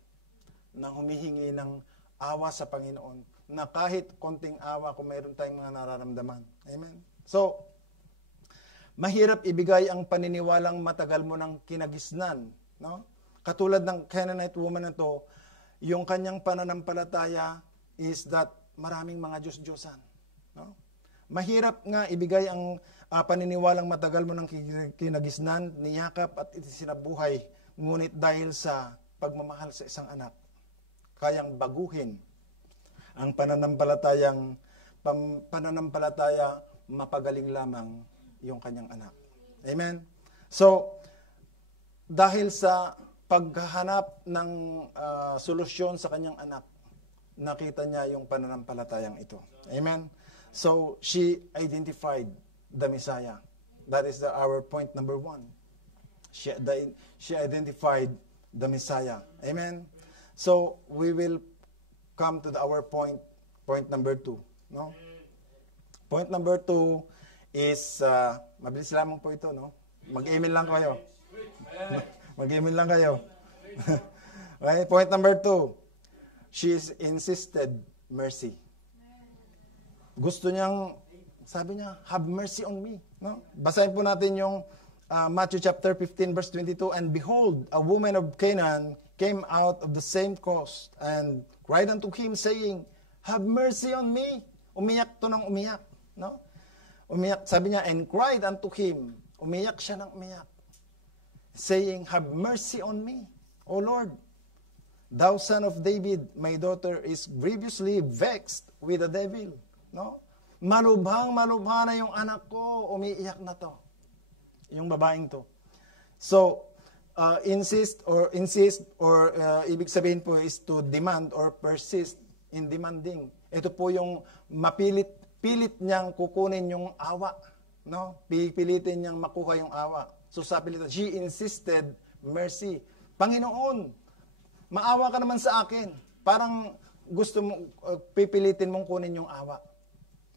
na humihingi ng awa sa Panginoon, na kahit konting awa kung mayroon tayong mga nararamdaman. Amen? So, mahirap ibigay ang paniniwalang matagal mo ng kinagisnan. No? Katulad ng Canaanite woman na to, yung kanyang pananampalataya is that maraming mga Diyos-Diyosan. No? Mahirap nga ibigay ang paniniwalang matagal mo ng kinagisnan, niyakap at isinabuhay, ngunit dahil sa pagmamahal sa isang anak, kayang baguhin ang pananampalataya, mapagaling lamang yung kanyang anak. Amen? So, dahil sa paghahanap ng solusyon sa kanyang anak, nakita niya yung pananampalatayang ito. Amen? So, she identified the Messiah. That is our point number 1. She identified the Messiah. Amen? So, we will come to our point number 2. No? Point number 2 is, mabilis lamang po ito, no? Mag-email lang kayo. Mag-email lang kayo. Okay, point number 2. She insisted mercy. Gusto niyang, sabi niya, have mercy on me. No? Basahin po natin yung Matthew chapter 15 verse 22. And behold, a woman of Canaan came out of the same coast and cried unto him, saying, have mercy on me. Umiyak to ng umiyak. No? Umiyak, sabi niya, and cried unto him. Umiyak siya ng umiyak. Saying, have mercy on me, O Lord. Thou son of David, my daughter is grievously vexed with the devil. No? Malubhang na yung anak ko. Umiiyak na to. Yung babaeng to. So, insist or ibig sabihin po is to demand or persist in demanding. Ito po yung pilit niyang kukunin yung awa. No? Pipilitin niyang makuha yung awa. So sabi nito, she insisted mercy. Panginoon, maawa ka naman sa akin. Parang gusto mo, pipilitin mong kunin yung awa.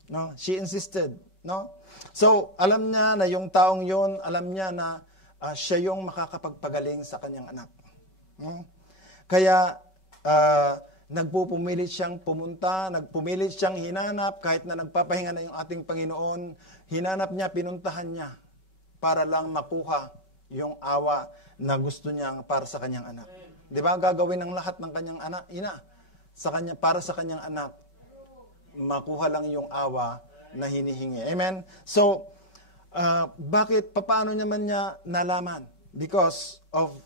No? She insisted. No? So, alam niya na yung taong yon, alam niya na siya yung makakapagpagaling sa kanyang anak. Kaya, nagpupumilit siyang pumunta, nagpumilit siyang hinanap, kahit na nagpapahinga na yung ating Panginoon, hinanap niya, pinuntahan niya, para lang makuha yung awa na gusto niya para sa kanyang anak. Di ba? Gagawin ng lahat ng kanyang anak, para sa kanyang anak, makuha lang yung awa na hinihingi. Amen? So, paano naman niya nalaman? Because of,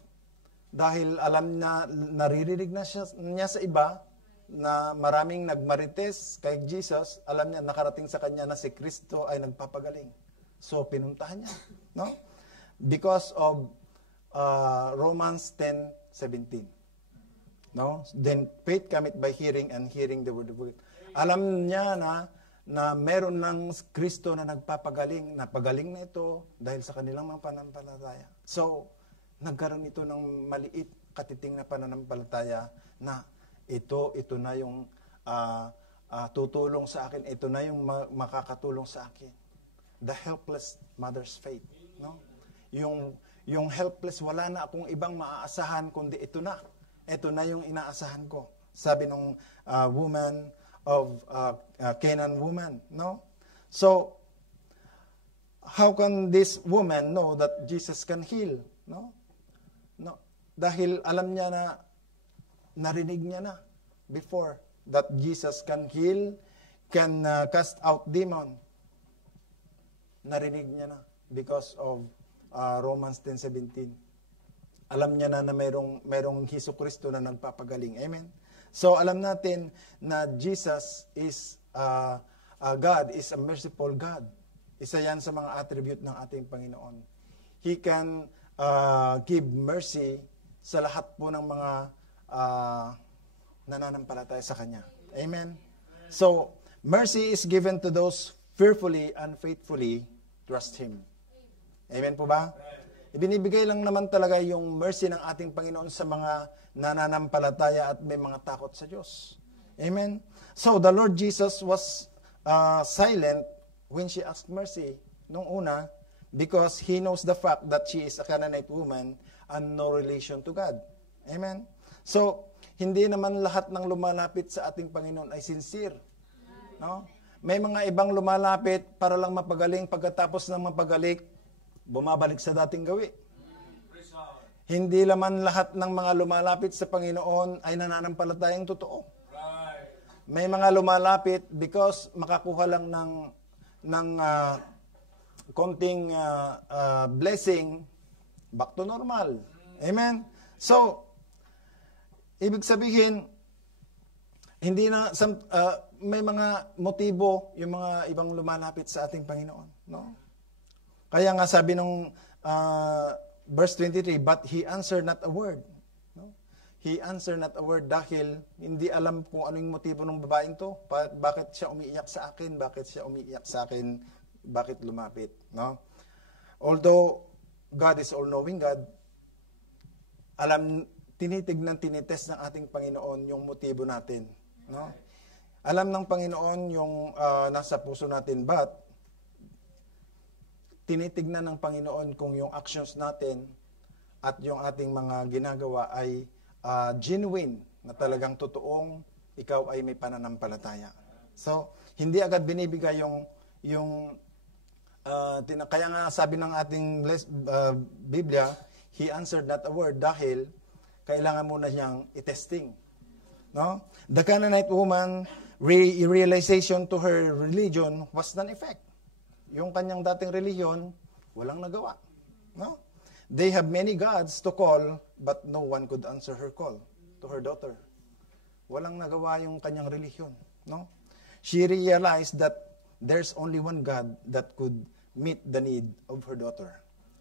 dahil alam na, naririnig na niya sa iba, na maraming nagmarites kay Jesus, alam niya, nakarating sa kanya na si Kristo ay nagpapagaling. So, pinuntahan niya. No? Because of Romans 10:17. No? Then, faith cometh by hearing and hearing the word of God. Alam niya na meron ng Kristo na nagpapagaling, napagaling na ito dahil sa kanilang mga pananampalataya. So, nagkaroon ito ng maliit, katiting na pananampalataya na ito na yung tutulong sa akin, ito na yung makakatulong sa akin. The helpless mother's faith. No? Yung helpless, wala na akong ibang maaasahan kundi ito na. Ito na yung inaasahan ko. Sabi ng woman of Canaan woman. No? So, how can this woman know that Jesus can heal? No? No. Dahil alam niya na, narinig niya na before that Jesus can heal, can cast out demon. Narinig niya na because of Romans 10:17. Alam niya na mayroong Jesucristo na nagpapagaling. Amen? So, alam natin na Jesus is God, is a merciful God. Isa yan sa mga attribute ng ating Panginoon. He can give mercy sa lahat po ng mga nananampalataya sa Kanya. Amen? So, mercy is given to those fearfully and faithfully trust Him. Amen po ba? Ibinibigay lang naman talaga yung mercy ng ating Panginoon sa mga nananampalataya at may mga takot sa Diyos. Amen? So, the Lord Jesus was silent when she asked mercy nung una because He knows the fact that she is a Canaanite woman and no relation to God. Amen? So, hindi naman lahat ng lumalapit sa ating Panginoon ay sincere. No? May mga ibang lumalapit para lang mapagaling, pagkatapos ng mapagaling, bumabalik sa dating gawi. Hindi naman lahat ng mga lumalapit sa Panginoon ay nananampalatayang totoo. May mga lumalapit because makakuha lang ng konting blessing, back to normal. Amen? So, ibig sabihin, hindi na may mga motibo yung mga ibang lumalapit sa ating Panginoon, no? Kaya nga sabi nung verse 23, but he answered not a word. No? He answered not a word dahil hindi alam kung ano yung motibo ng babaeng to. Bakit siya umiiyak sa akin? Bakit siya umiiyak sa akin? Bakit lumapit? No? Although God is all-knowing God, tinitest ng ating Panginoon yung motibo natin. No? Alam ng Panginoon yung nasa puso natin, but tinitignan ng Panginoon kung yung actions natin at yung ating mga ginagawa ay genuine, na talagang totoong ikaw ay may pananampalataya. So, hindi agad binibigay kaya nga sabi ng ating Biblia, he answered not a word dahil kailangan muna niyang itesting. No? The Canaanite woman realization to her religion was non-effect. Yung kanyang dating religion, walang nagawa. No? They have many gods to call, but no one could answer her call to her daughter. Walang nagawa yung kanyang religion. No? She realized that there's only one God that could meet the need of her daughter,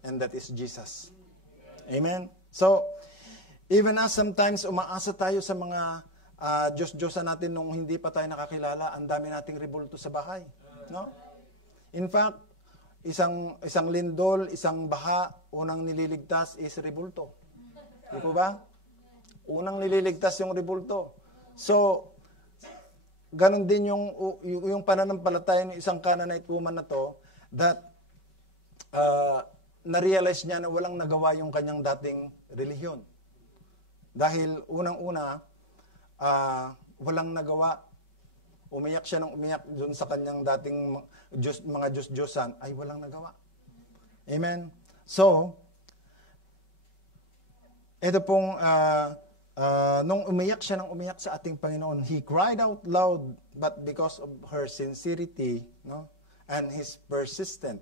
and that is Jesus. Amen? So, even as sometimes umaasa tayo sa mga Diyos-Diyosan natin nung hindi pa tayo nakakilala, ang dami nating rebulto sa bahay. No? In fact, isang lindol, isang baha, unang nililigtas is rebulto. Di po ba? Unang nililigtas yung rebulto. So, ganun din yung pananampalataya ng isang Canaanite woman na to, that na-realize niya na walang nagawa yung kanyang dating relihiyon. Dahil unang-una, walang nagawa. Umiyak siya ng umiyak doon sa kanyang dating mga Diyos-Diyosan, ay walang nagawa. Amen? So, ito pong, nung umiyak siya ng umiyak sa ating Panginoon, he cried out loud, but because of her sincerity, no, and his persistent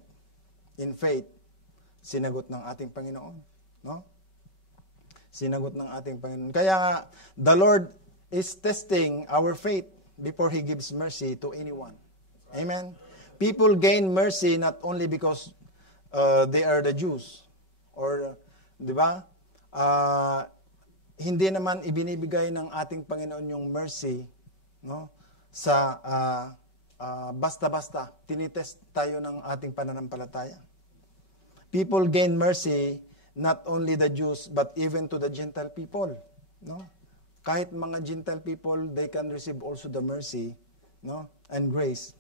in faith, sinagot ng ating Panginoon. No? Sinagot ng ating Panginoon. Kaya nga, the Lord is testing our faith before He gives mercy to anyone. Amen? People gain mercy not only because they are the Jews. Or, di ba? Hindi naman ibinibigay ng ating Panginoon yung mercy, no, sa basta-basta. Tinitest tayo ng ating pananampalataya. People gain mercy not only the Jews but even to the Gentile people. No? Kahit mga Gentile people, they can receive also the mercy, no, and grace.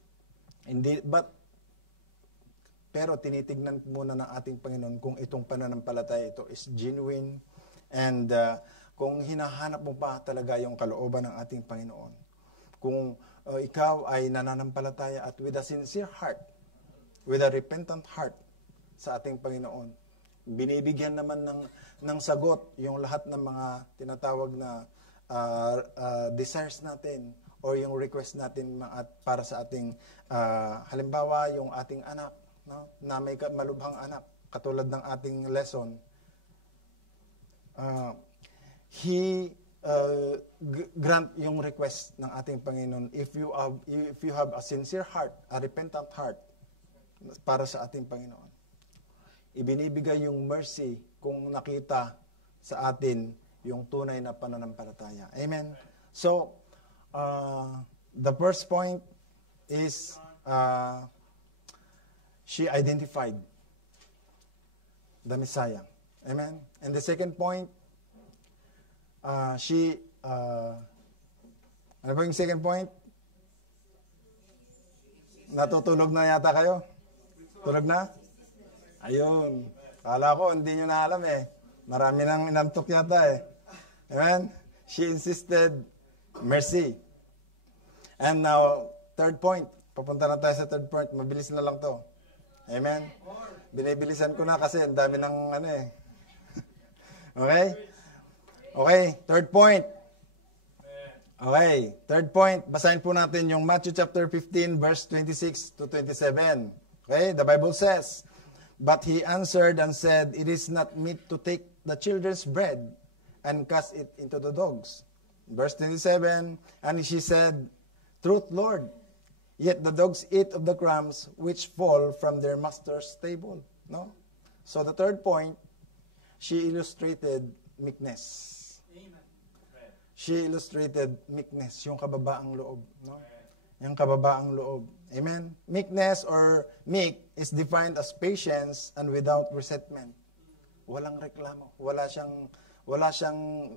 Pero tinitignan muna ng ating Panginoon kung itong pananampalataya ito is genuine, and kung hinahanap mo pa talaga yung kalooban ng ating Panginoon. Kung ikaw ay nananampalataya at with a sincere heart, with a repentant heart sa ating Panginoon, binibigyan naman ng sagot yung lahat ng mga tinatawag na desires natin or yung request natin para sa ating halimbawa yung ating anak, no, na may malubhang anak, katulad ng ating lesson. He grant yung request ng ating Panginoon if you have a sincere heart, a repentant heart para sa ating Panginoon. Ibinibigay yung mercy kung nakita sa atin yung tunay na pananampalataya. Amen? So, the first point is she identified the Messiah. Amen? And the second point, ano ba yung second point? Natutulog na yata kayo? Tulog na? Ayun. Kala ko, hindi nyo na alam eh. Marami nang inantok yata eh. Amen? She insisted, mercy. And now, third point. Papunta na tayo sa third point. Mabilis na lang to. Amen? Binibilisan ko na kasi ang dami ng ano eh. Okay? Okay, third point. Okay, third point. Basahin po natin yung Matthew chapter 15, verse 26 to 27. Okay, the Bible says, "But he answered and said, It is not meet to take the children's bread and cast it into the dogs." Verse 27, "And she said, Truth, Lord, yet the dogs eat of the crumbs which fall from their master's table." No? So the third point, she illustrated meekness. She illustrated meekness, yung kababaang loob. No? Yung kababaang loob. Amen? Meekness or meek is defined as patience and without resentment. Walang reklamo. Wala siyang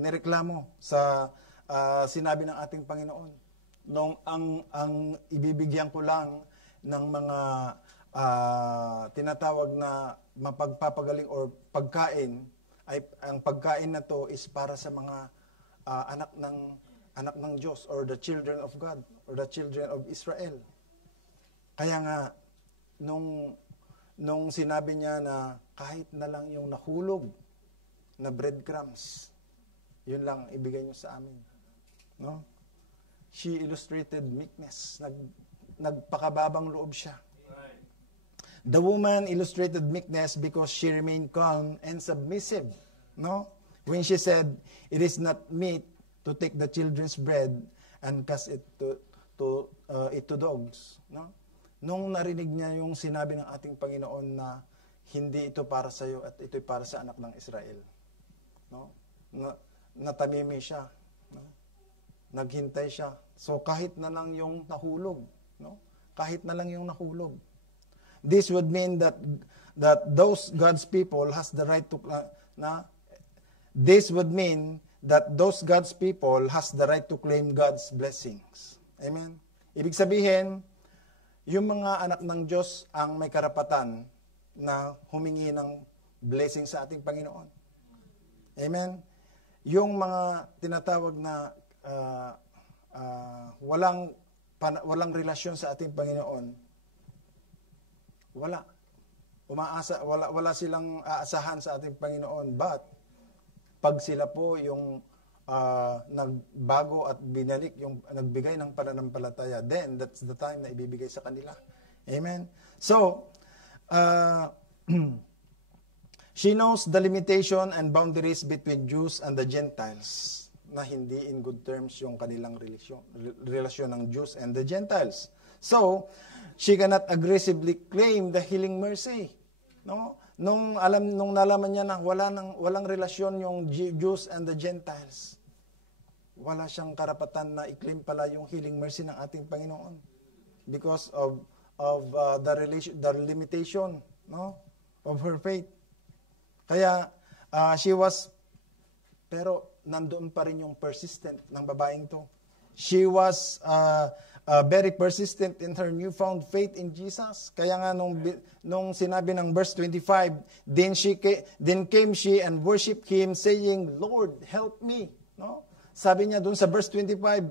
nireklamo sa sinabi ng ating Panginoon. Nung ang ibibigyan ko lang ng mga tinatawag na mapagpapagaling or pagkain, ay ang pagkain na to is para sa mga anak ng Diyos or the children of God or the children of Israel. Kaya nga nung sinabi niya na kahit na lang yung nahulog na breadcrumbs, Yun lang ibigay nyo sa amin. No? She illustrated meekness. Nagpakababang loob siya. The woman illustrated meekness because she remained calm and submissive. No? When she said, "It is not meet to take the children's bread and cast it to dogs." No? Nung narinig niya yung sinabi ng ating Panginoon na hindi ito para sa iyo at ito'y para sa anak ng Israel. No? Natamimi siya. No? Naghintay siya. So kahit na lang yung nahulog, no? Kahit na lang yung nahulog. This would mean that those God's people has the right to This would mean that those God's people has the right to claim God's blessings. Amen. Ibig sabihin, yung mga anak ng Diyos ang may karapatan na humingi ng blessing sa ating Panginoon. Amen. Yung mga tinatawag na walang relasyon sa ating Panginoon, wala silang aasahan sa ating Panginoon. But pag sila po yung nagbago at binalik, yung nagbigay ng pananampalataya, then that's the time na ibibigay sa kanila. Amen. So, she knows the limitation and boundaries between Jews and the Gentiles, na hindi in good terms yung kanilang relasyon ng Jews and the Gentiles. So, she cannot aggressively claim the healing mercy. No? Nung nalaman niya na walang relasyon yung Jews and the Gentiles, wala siyang karapatan na i-claim pala yung healing mercy ng ating Panginoon because of the limitation, no, of her faith. Kaya pero nandoon pa rin yung persistent ng babaeng to. She was very persistent in her newfound faith in Jesus. Kaya nga nung sinabi ng verse 25, then came she and worshiped Him, saying, "Lord, help me." No? Sabi niya doon sa verse 25,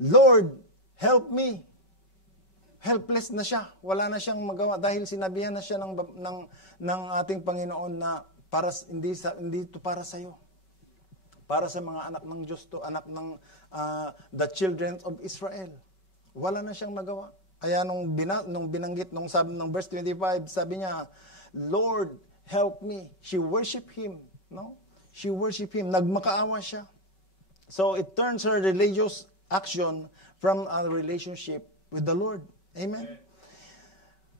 "Lord, help me." Helpless na siya. Wala na siyang magawa dahil sinabihan na siya ng ating Panginoon na hindi ito para sa iyo. Para sa mga anak ng Diyos to, anak ng the children of Israel. Wala na siyang magawa. Kaya nung binanggit, sabi ng verse 25, sabi niya, "Lord, help me." She worshiped Him. No? She worshiped Him. Nagmakaawa siya. So it turns her religious action from a relationship with the Lord. Amen?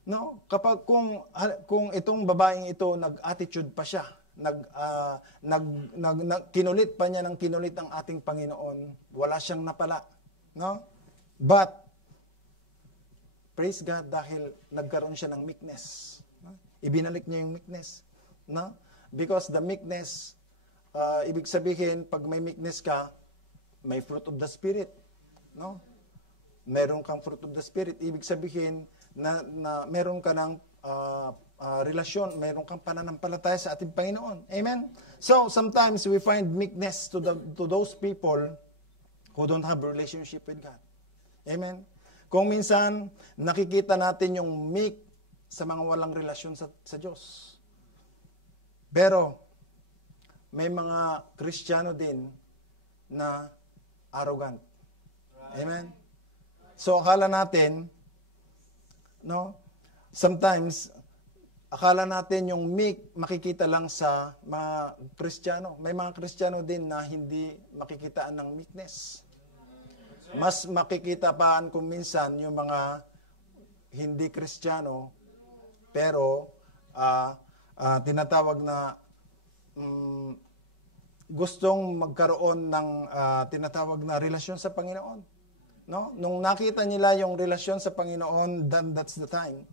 No? Kapag kung itong babaeng ito, nag-attitude pa siya, kinulit pa niya ng kinulit ang ating Panginoon, wala siyang napala. No? But, praise God dahil nagkaroon siya ng meekness. No? Ibinalik niya yung meekness. No? Because the meekness, ibig sabihin, pag may meekness ka, may fruit of the Spirit. No? Meron kang fruit of the Spirit. Ibig sabihin na meron ka ng relasyon, meron kang pananampalataya sa ating Panginoon. Amen? So, sometimes we find meekness to those people who don't have a relationship with God. Amen? Kung minsan, nakikita natin yung meek sa mga walang relasyon sa Diyos. Pero, may mga Kristiyano din na arrogant. Amen? So, akala natin, no, sometimes, akala natin yung meek makikita lang sa mga Kristiyano. May mga Kristiyano din na hindi makikitaan ng meekness. Mas makikita pa kung minsan yung mga hindi Kristiyano, pero tinatawag na gustong magkaroon ng tinatawag na relasyon sa Panginoon. No? Nung nakita nila yung relasyon sa Panginoon, then that's the time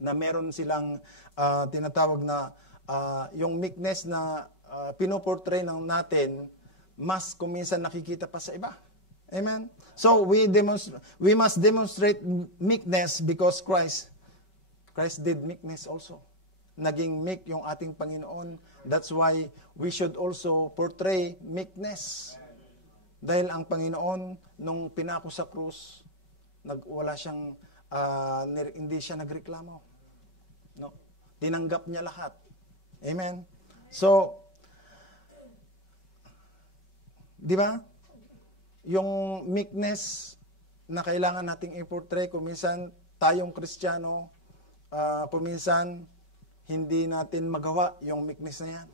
na meron silang tinatawag na yung meekness na pinoportray natin, mas kuminsan nakikita pa sa iba. Amen? So, we must demonstrate meekness because Christ did meekness also. Naging meek yung ating Panginoon. That's why we should also portray meekness. Dahil ang Panginoon, nung pinako sa krus, hindi siya nagreklamo. No? Tinanggap niya lahat. Amen? So, Di ba? Yung meekness na kailangan nating i-portray, kuminsan tayong Kristiyano, kuminsan hindi natin magawa yung meekness na yan.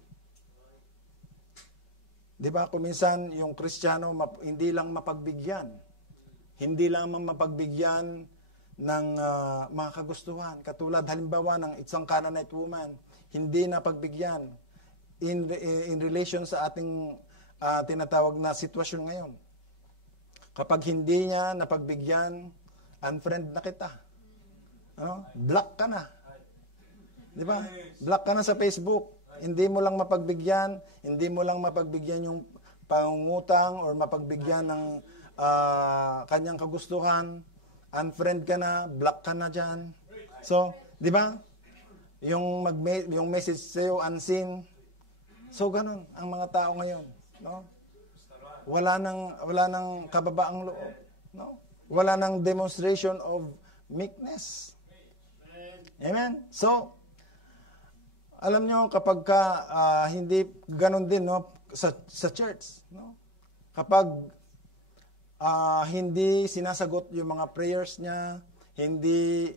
Di ba? Kuminsan yung Kristiyano hindi lang mapagbigyan. Hindi lang mapagbigyan ng mga kagustuhan. Katulad halimbawa ng isang Canaanite woman, hindi na pagbigyan in relation sa ating tinatawag na sitwasyon ngayon. Kapag hindi niya napagbigyan, unfriend na kita. Ano? Block ka na. Di ba? Block ka na sa Facebook. Hindi mo lang mapagbigyan, hindi mo lang mapagbigyan yung pangungutang or mapagbigyan ng kanyang kagustuhan. Unfriend ka na, block ka na dyan. So, di ba? Yung message sa'yo, unseen. So, ganun ang mga tao ngayon. No? Wala nang kababaang loob. No? Wala nang demonstration of meekness. Amen? So, alam nyo, kapag hindi ganun din, no, sa church, no? Kapag hindi sinasagot yung mga prayers niya, hindi,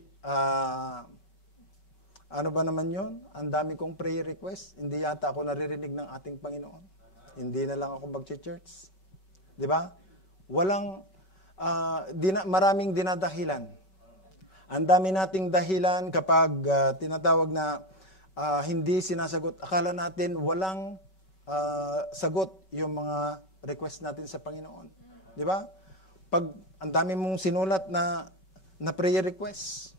ano ba naman yun? Ang dami kong prayer request, hindi yata ako naririnig ng ating Panginoon. Hindi na lang ako mag-church. Di ba? Maraming dinadahilan. Ang dami nating dahilan kapag tinatawag na hindi sinasagot. Akala natin walang sagot yung mga request natin sa Panginoon. Di ba? Pag ang dami mong sinulat na prayer request,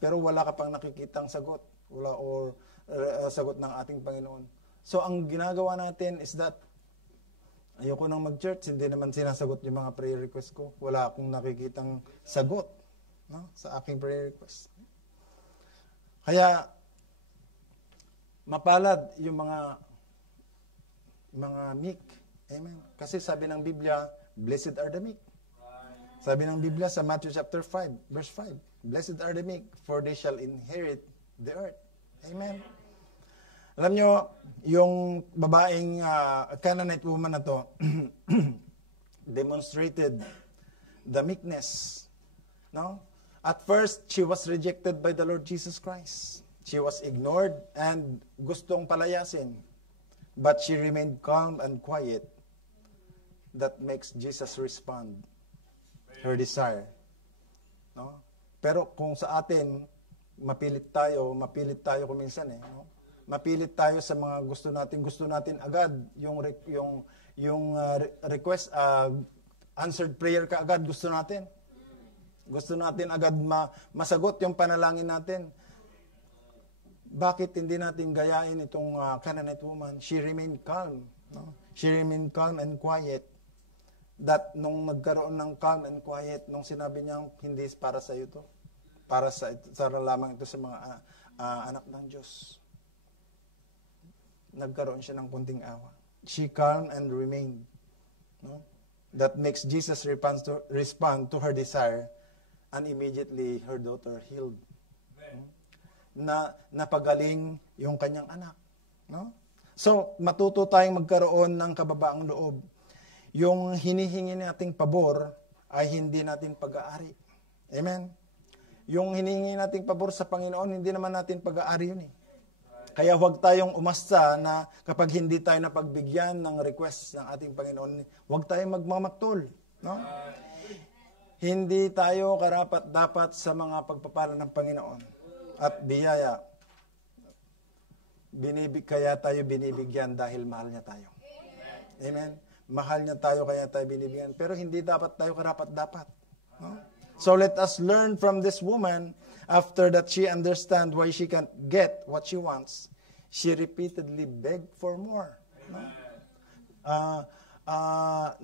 pero wala ka pang nakikitang sagot, sagot ng ating Panginoon. So ang ginagawa natin is that ayoko nang mag-church, hindi naman sinasagot yung mga prayer request ko. Wala akong nakikitang sagot, no, sa aking prayer request. Kaya mapalad yung mga meek. Amen. Kasi sabi ng Biblia, blessed are the meek. Sabi ng Biblia sa Matthew chapter 5, verse 5, blessed are the meek, for they shall inherit the earth. Amen. Alam nyo, yung babaeng Canaanite woman na to demonstrated the meekness. No? At first, she was rejected by the Lord Jesus Christ. She was ignored and gustong palayasin. But she remained calm and quiet. That makes Jesus respond her desire. No? Pero kung sa atin, mapilit tayo kuminsan eh. No? Mapilit tayo sa mga gusto natin agad yung request, answered prayer ka agad gusto natin. Gusto natin agad masagot yung panalangin natin. Bakit hindi natin gayahin itong Canaanite woman? She remained calm. No? She remained calm and quiet. That nung nagkaroon ng calm and quiet, nung sinabi niya, hindi para sa iyo to. Para sa lamang ito sa mga anak ng Diyos. Nagkaroon siya ng kunting awa. She calmed and remained. No? That makes Jesus respond to her desire, and immediately her daughter healed. Na napagaling yung kanyang anak. No? So, matuto tayong magkaroon ng kababaang loob. Yung hinihingi nating pabor ay hindi natin pag-aari. Amen? Yung hinihingi nating pabor sa Panginoon, hindi naman natin pag-aari yun eh. Kaya huwag tayong umasta na kapag hindi tayo napagbigyan ng request ng ating Panginoon, huwag tayong magmamaktol. No? Hindi tayo karapat-dapat sa mga pagpapala ng Panginoon at biyaya. Kaya tayo binibigyan dahil mahal niya tayo. Amen? Mahal niya tayo kaya tayo binibigyan. Pero hindi dapat tayo karapat-dapat. No? So let us learn from this woman. After that she understand why she can't get what she wants, she repeatedly begged for more. No?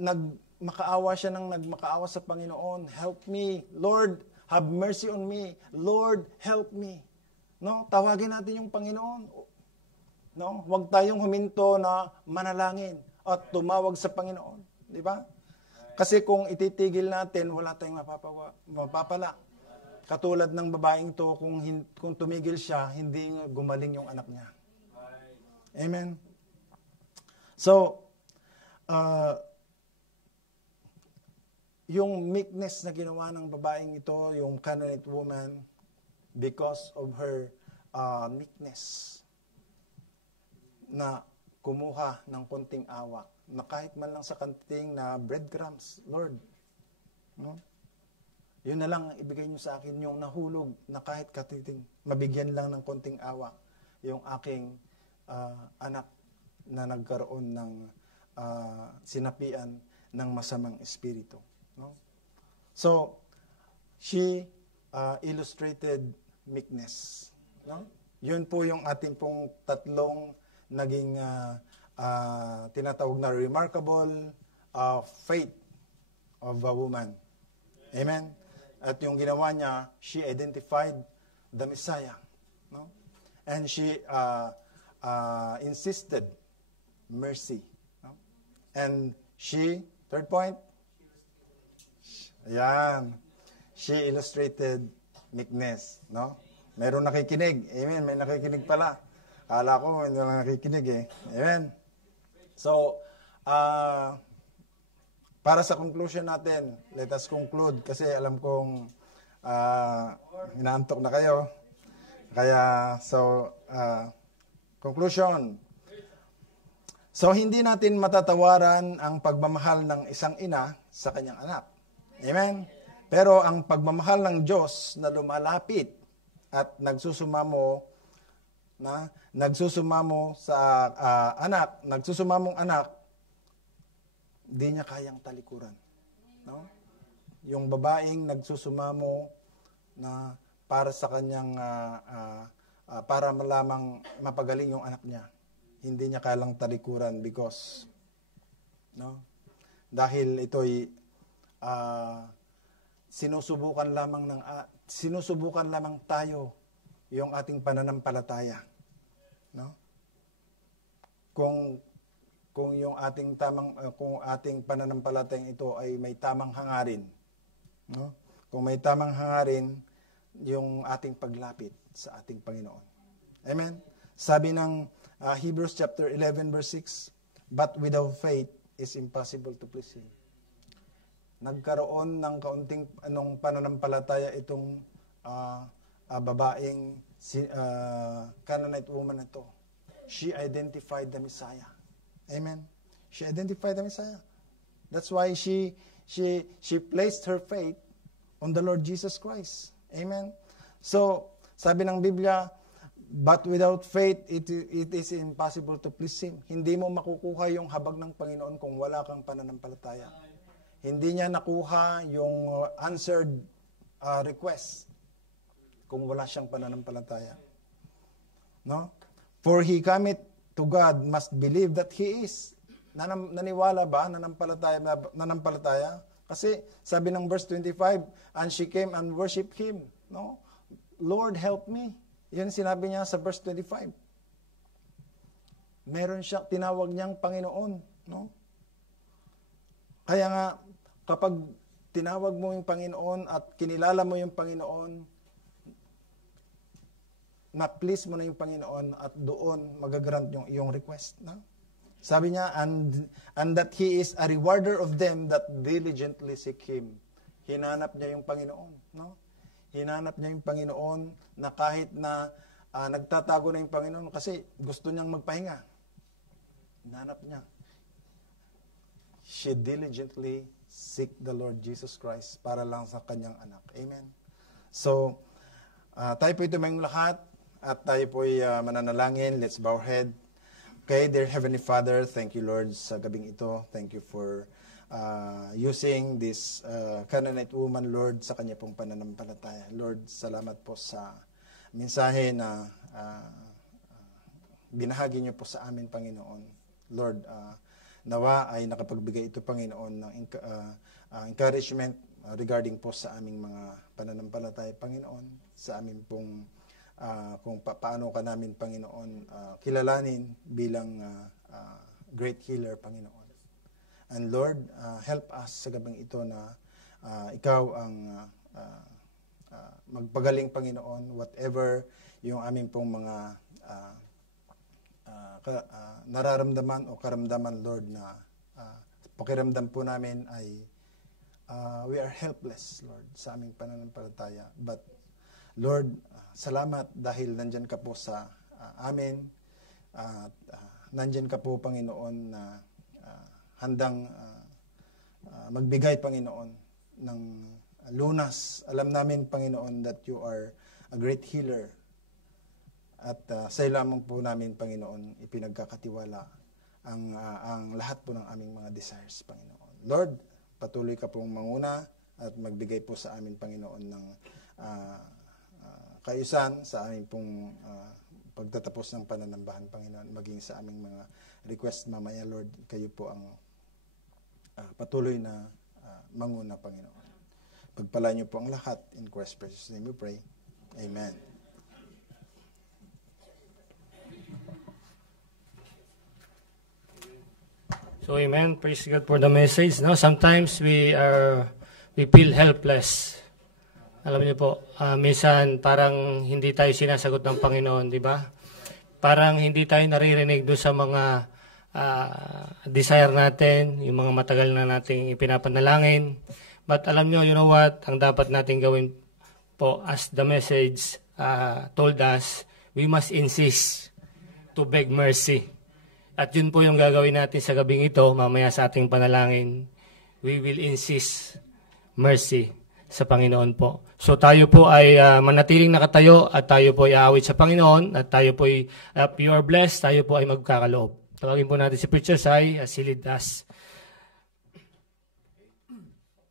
Nagmakaawa siya ng nagmakaawa sa Panginoon. Help me. Lord, have mercy on me. Lord, help me. No? Tawagin natin yung Panginoon. No? Huwag tayong huminto na manalangin at tumawag sa Panginoon. Di ba? Kasi kung ititigil natin, wala tayong mapapala. Katulad ng babaeng to, kung tumigil siya, hindi gumaling yung anak niya. Amen? So, yung meekness na ginawa ng babaeng ito, yung Canaanite woman, because of her meekness, na kumuha ng konting awa, na kahit man lang sa kanting na breadcrumbs, Lord, no? Yun na lang ibigay niyo sa akin, yung nahulog na kahit katiting, mabigyan lang ng konting awa yung aking anak na nagkaroon ng sinapian ng masamang espiritu. No? So, she illustrated meekness. No? Yun po yung ating pong tatlong naging tinatawag na remarkable faith of a woman. Amen? At yung ginawa niya, she identified the Messiah. No? And she insisted mercy. No? And she, third point, ayan, she illustrated meekness. No? Meron nakikinig. Amen, may nakikinig pala. Kala ko, hindi lang nakikinig eh. Amen. So, para sa conclusion natin, let us conclude kasi alam kong inaantok na kayo. Kaya, conclusion. So, hindi natin matatawaran ang pagmamahal ng isang ina sa kanyang anak. Amen? Pero ang pagmamahal ng Diyos na lumalapit at nagsusumamo sa nagsusumamong anak, di niya kayang talikuran. No? Yung babaeng nagsusumamo na para sa kanyang, para malamang mapagaling yung anak niya, hindi niya kayang talikuran because, no? Dahil ito'y sinusubukan lamang tayo yung ating pananampalataya. No? Kung yung ating pananampalatayang ito ay may tamang hangarin, no? Kung may tamang hangarin yung ating paglapit sa ating Panginoon. Amen. Sabi ng Hebrews chapter 11 verse 6, but without faith is impossible to please Him. Nagkaroon ng kaunting pananampalataya itong babaeng Canaanite woman na ito. She identified the Messiah. Amen. She identified the Messiah. That's why she placed her faith on the Lord Jesus Christ. Amen. So, sabi ng Biblia, but without faith, it is impossible to please Him. Hindi mo makukuha yung habag ng Panginoon kung wala kang pananampalataya. Hindi niya nakuha yung answered request kung wala siyang pananampalataya. No? For he cometh to God must believe that He is. Naniwala ba? Nanampalataya? Kasi sabi ng verse 25, and she came and worshiped Him. No? Lord, help me. Yan sinabi niya sa verse 25. Meron siya, tinawag niyang Panginoon. No? Kaya nga, kapag tinawag mo yung Panginoon at kinilala mo yung Panginoon, na-please mo na yung Panginoon at doon magagrant yung iyong request. No? Sabi niya, and that He is a rewarder of them that diligently seek Him. Hinanap niya yung Panginoon. No? Hinanap niya yung Panginoon na kahit na nagtatago na yung Panginoon kasi gusto niyang magpahinga. Hinanap niya. She diligently seek the Lord Jesus Christ para lang sa kanyang anak. Amen. So, tayo po ito mayong lahat at tayo po mananalangin. Let's bow our head. Okay, dear Heavenly Father, thank you, Lord, sa gabing ito. Thank you for using this Canaanite woman, Lord, sa kanya pong pananampalataya. Lord, salamat po sa mensahe na binahagi niyo po sa amin, Panginoon. Lord, nawa ay nakapagbigay ito, Panginoon, ng encouragement regarding po sa aming mga pananampalataya, Panginoon, sa amin pong kung paano ka namin, Panginoon, kilalanin bilang great healer, Panginoon. And Lord, help us sa gabing ito na ikaw ang magpagaling, Panginoon, whatever yung aming pong mga nararamdaman o karamdaman, Lord, na pakiramdam po namin ay we are helpless, Lord, sa aming pananampalataya. But, Lord, salamat dahil nandyan ka po sa amin. At nandyan ka po, Panginoon, na handang magbigay, Panginoon, ng lunas. Alam namin, Panginoon, that you are a great healer. At sa lamang po namin, Panginoon, ipinagkakatiwala ang lahat po ng aming mga desires, Panginoon. Lord, patuloy ka pong manguna at magbigay po sa amin, Panginoon, ng kaayusan sa aming pong pagtatapos ng pananambahan, Panginoon, maging sa aming mga request mamaya, Lord, kayo po ang patuloy na manguna, Panginoon. Pagpala niyo po ang lahat. In Christ's precious name we pray. Amen. So amen, praise God for the message. No, sometimes we feel helpless. Alam niyo po, minsan parang hindi tayo sinasagot ng Panginoon, di ba? Parang hindi tayo naririnig doon sa mga desire natin, yung mga matagal na nating ipinapanalangin. But alam niyo, you know what? Ang dapat natin gawin po, as the message told us, we must insist to beg mercy. At yun po yung gagawin natin sa gabing ito, mamaya sa ating panalangin. We will insist mercy sa Panginoon po. So tayo po ay manatiling nakatayo at tayo po ay aawit sa Panginoon at tayo po ay you are blessed, tayo po ay magkakaloob. Tawagin po natin si Preacher Sai as he lead us.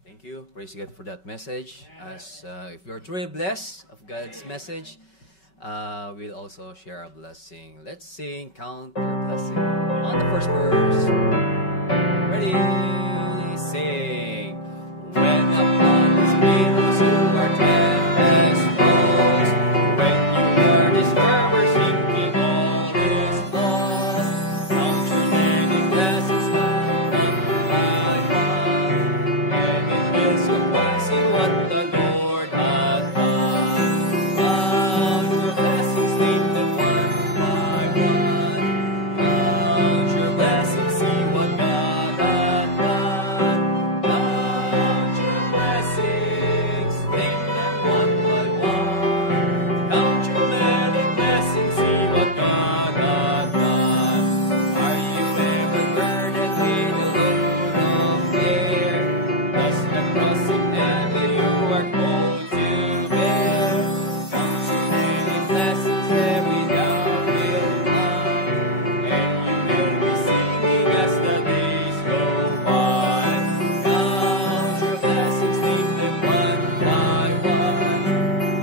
Thank you. Praise God for that message. As if you're truly blessed of God's message, we'll also share a blessing. Let's sing Count Your Blessing on the first verse. Ready? Sing. When upon his wheels you are tempest flows, when you are discouraged thinking all is lost, count your many blessings one by one, and it will surprise you what the Lord hath done. Count your blessings, name them one by one. Count your blessings, see what God hath done. Count your blessings, name them one by one. Count your many blessings, see what God hath done. Are you ever burdened with a load of care? Does the cross in heaven you are called to bear? Count your many blessings, every hour will come, and you will be singing as the days go by. Count your blessings, name them one by one.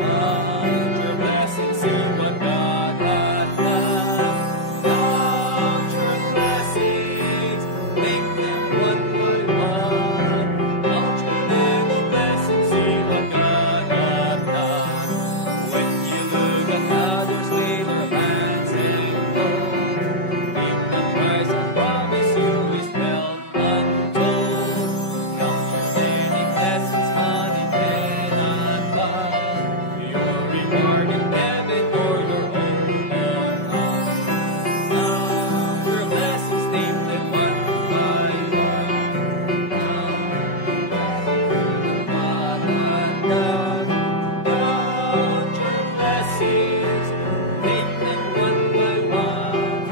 Count your blessings, see what God hath done. Count your blessings, name them one by one. Count your many blessings, see what God hath done. When you look at others with their hands in gold, think the price and promise you is well untold. Count your many blessings, money cannot buy your reward in heaven or your own on earth. Count your blessings, name them one by one. Count what hath done. Count your blessings, name them one by one.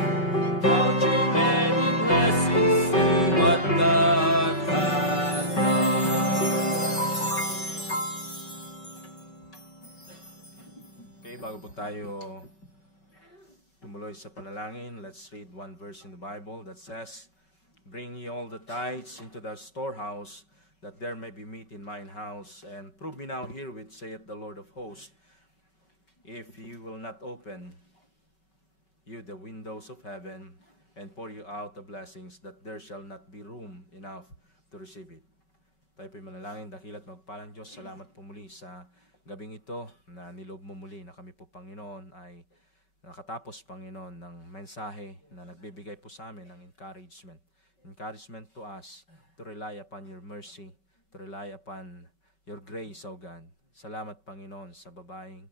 Count your many blessings, see what God hath done. Okay, bago po tayo tumuloy sa panalangin, let's read one verse in the Bible that says, "Bring ye all the tithes into the storehouse, that there may be meat in mine house, and prove me now herewith, saith the Lord of hosts, if you will not open you the windows of heaven, and pour you out the blessings, that there shall not be room enough to receive it." Tayo po'y manalangin, dakilat magpalang Diyos, salamat po muli sa gabing ito na niloob mo muli na kami po, Panginoon, ay nakatapos, Panginoon, ng mensahe na nagbibigay po sa amin ng encouragement. Encouragement to us to rely upon your mercy, to rely upon your grace, O God. Salamat, Panginoon, sa babaeng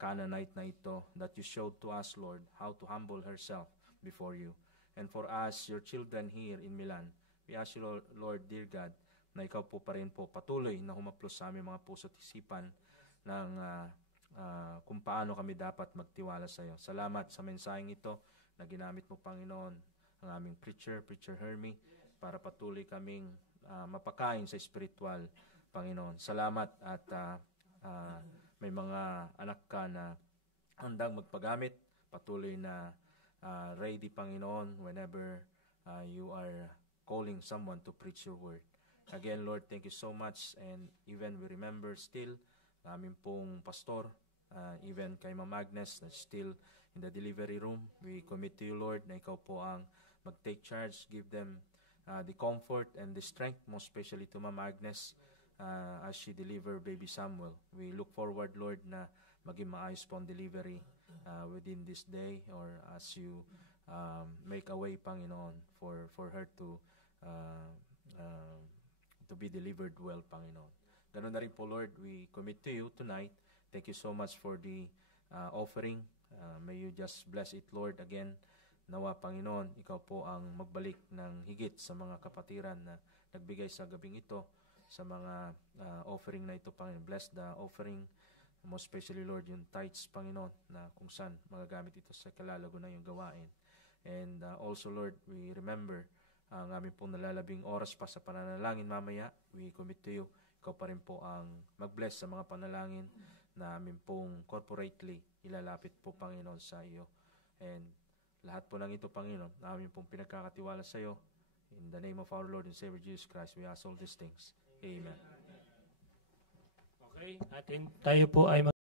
Canaanite na ito that you showed to us, Lord, how to humble herself before you. And for us, your children here in Milan, we ask you, Lord, dear God, na ikaw po pa rin po patuloy na humaplos sa aming mga puso at isipan ng kung paano kami dapat magtiwala sa iyo. Salamat sa mensaheng ito na ginamit mo, Panginoon, ang aming Preacher Hermie, para patuloy kaming mapakain sa spiritual, Panginoon. Salamat at may mga anak ka na handang magpagamit, patuloy na ready, Panginoon, whenever you are calling someone to preach your word. Again, Lord, thank you so much, and even we remember still namin pong pastor, even kay Ma'am Agnes na still in the delivery room. We commit to you, Lord, na ikaw po ang mag-take charge, give them the comfort and the strength, most especially to Ma'am Agnes as she deliver baby Samuel. We look forward, Lord, na maging maayos po ang delivery within this day, or as you make a way, Panginoon, for her to be delivered well, Panginoon. Ganun na rin po, Lord, we commit to you tonight. Thank you so much for the offering. May you just bless it, Lord, again. Nawa, Panginoon, ikaw po ang magbalik ng higit sa mga kapatiran na nagbigay sa gabing ito, sa mga offering na ito, Panginoon. Bless the offering, most especially, Lord, yung tithes, Panginoon, na kung saan magagamit ito sa kalalago na yung gawain. And also, Lord, we remember ang aming pong nalalabing oras pa sa pananalangin mamaya. We commit to you. Ikaw pa rin po ang mag-bless sa mga panalangin na amin pong corporately ilalapit po, Panginoon, sa iyo. And lahat po ng ito, Panginoon, namin pong pinagkakatiwala sa iyo. In the name of our Lord and Savior Jesus Christ, we ask all these things. Amen. Okay, at tayo po ay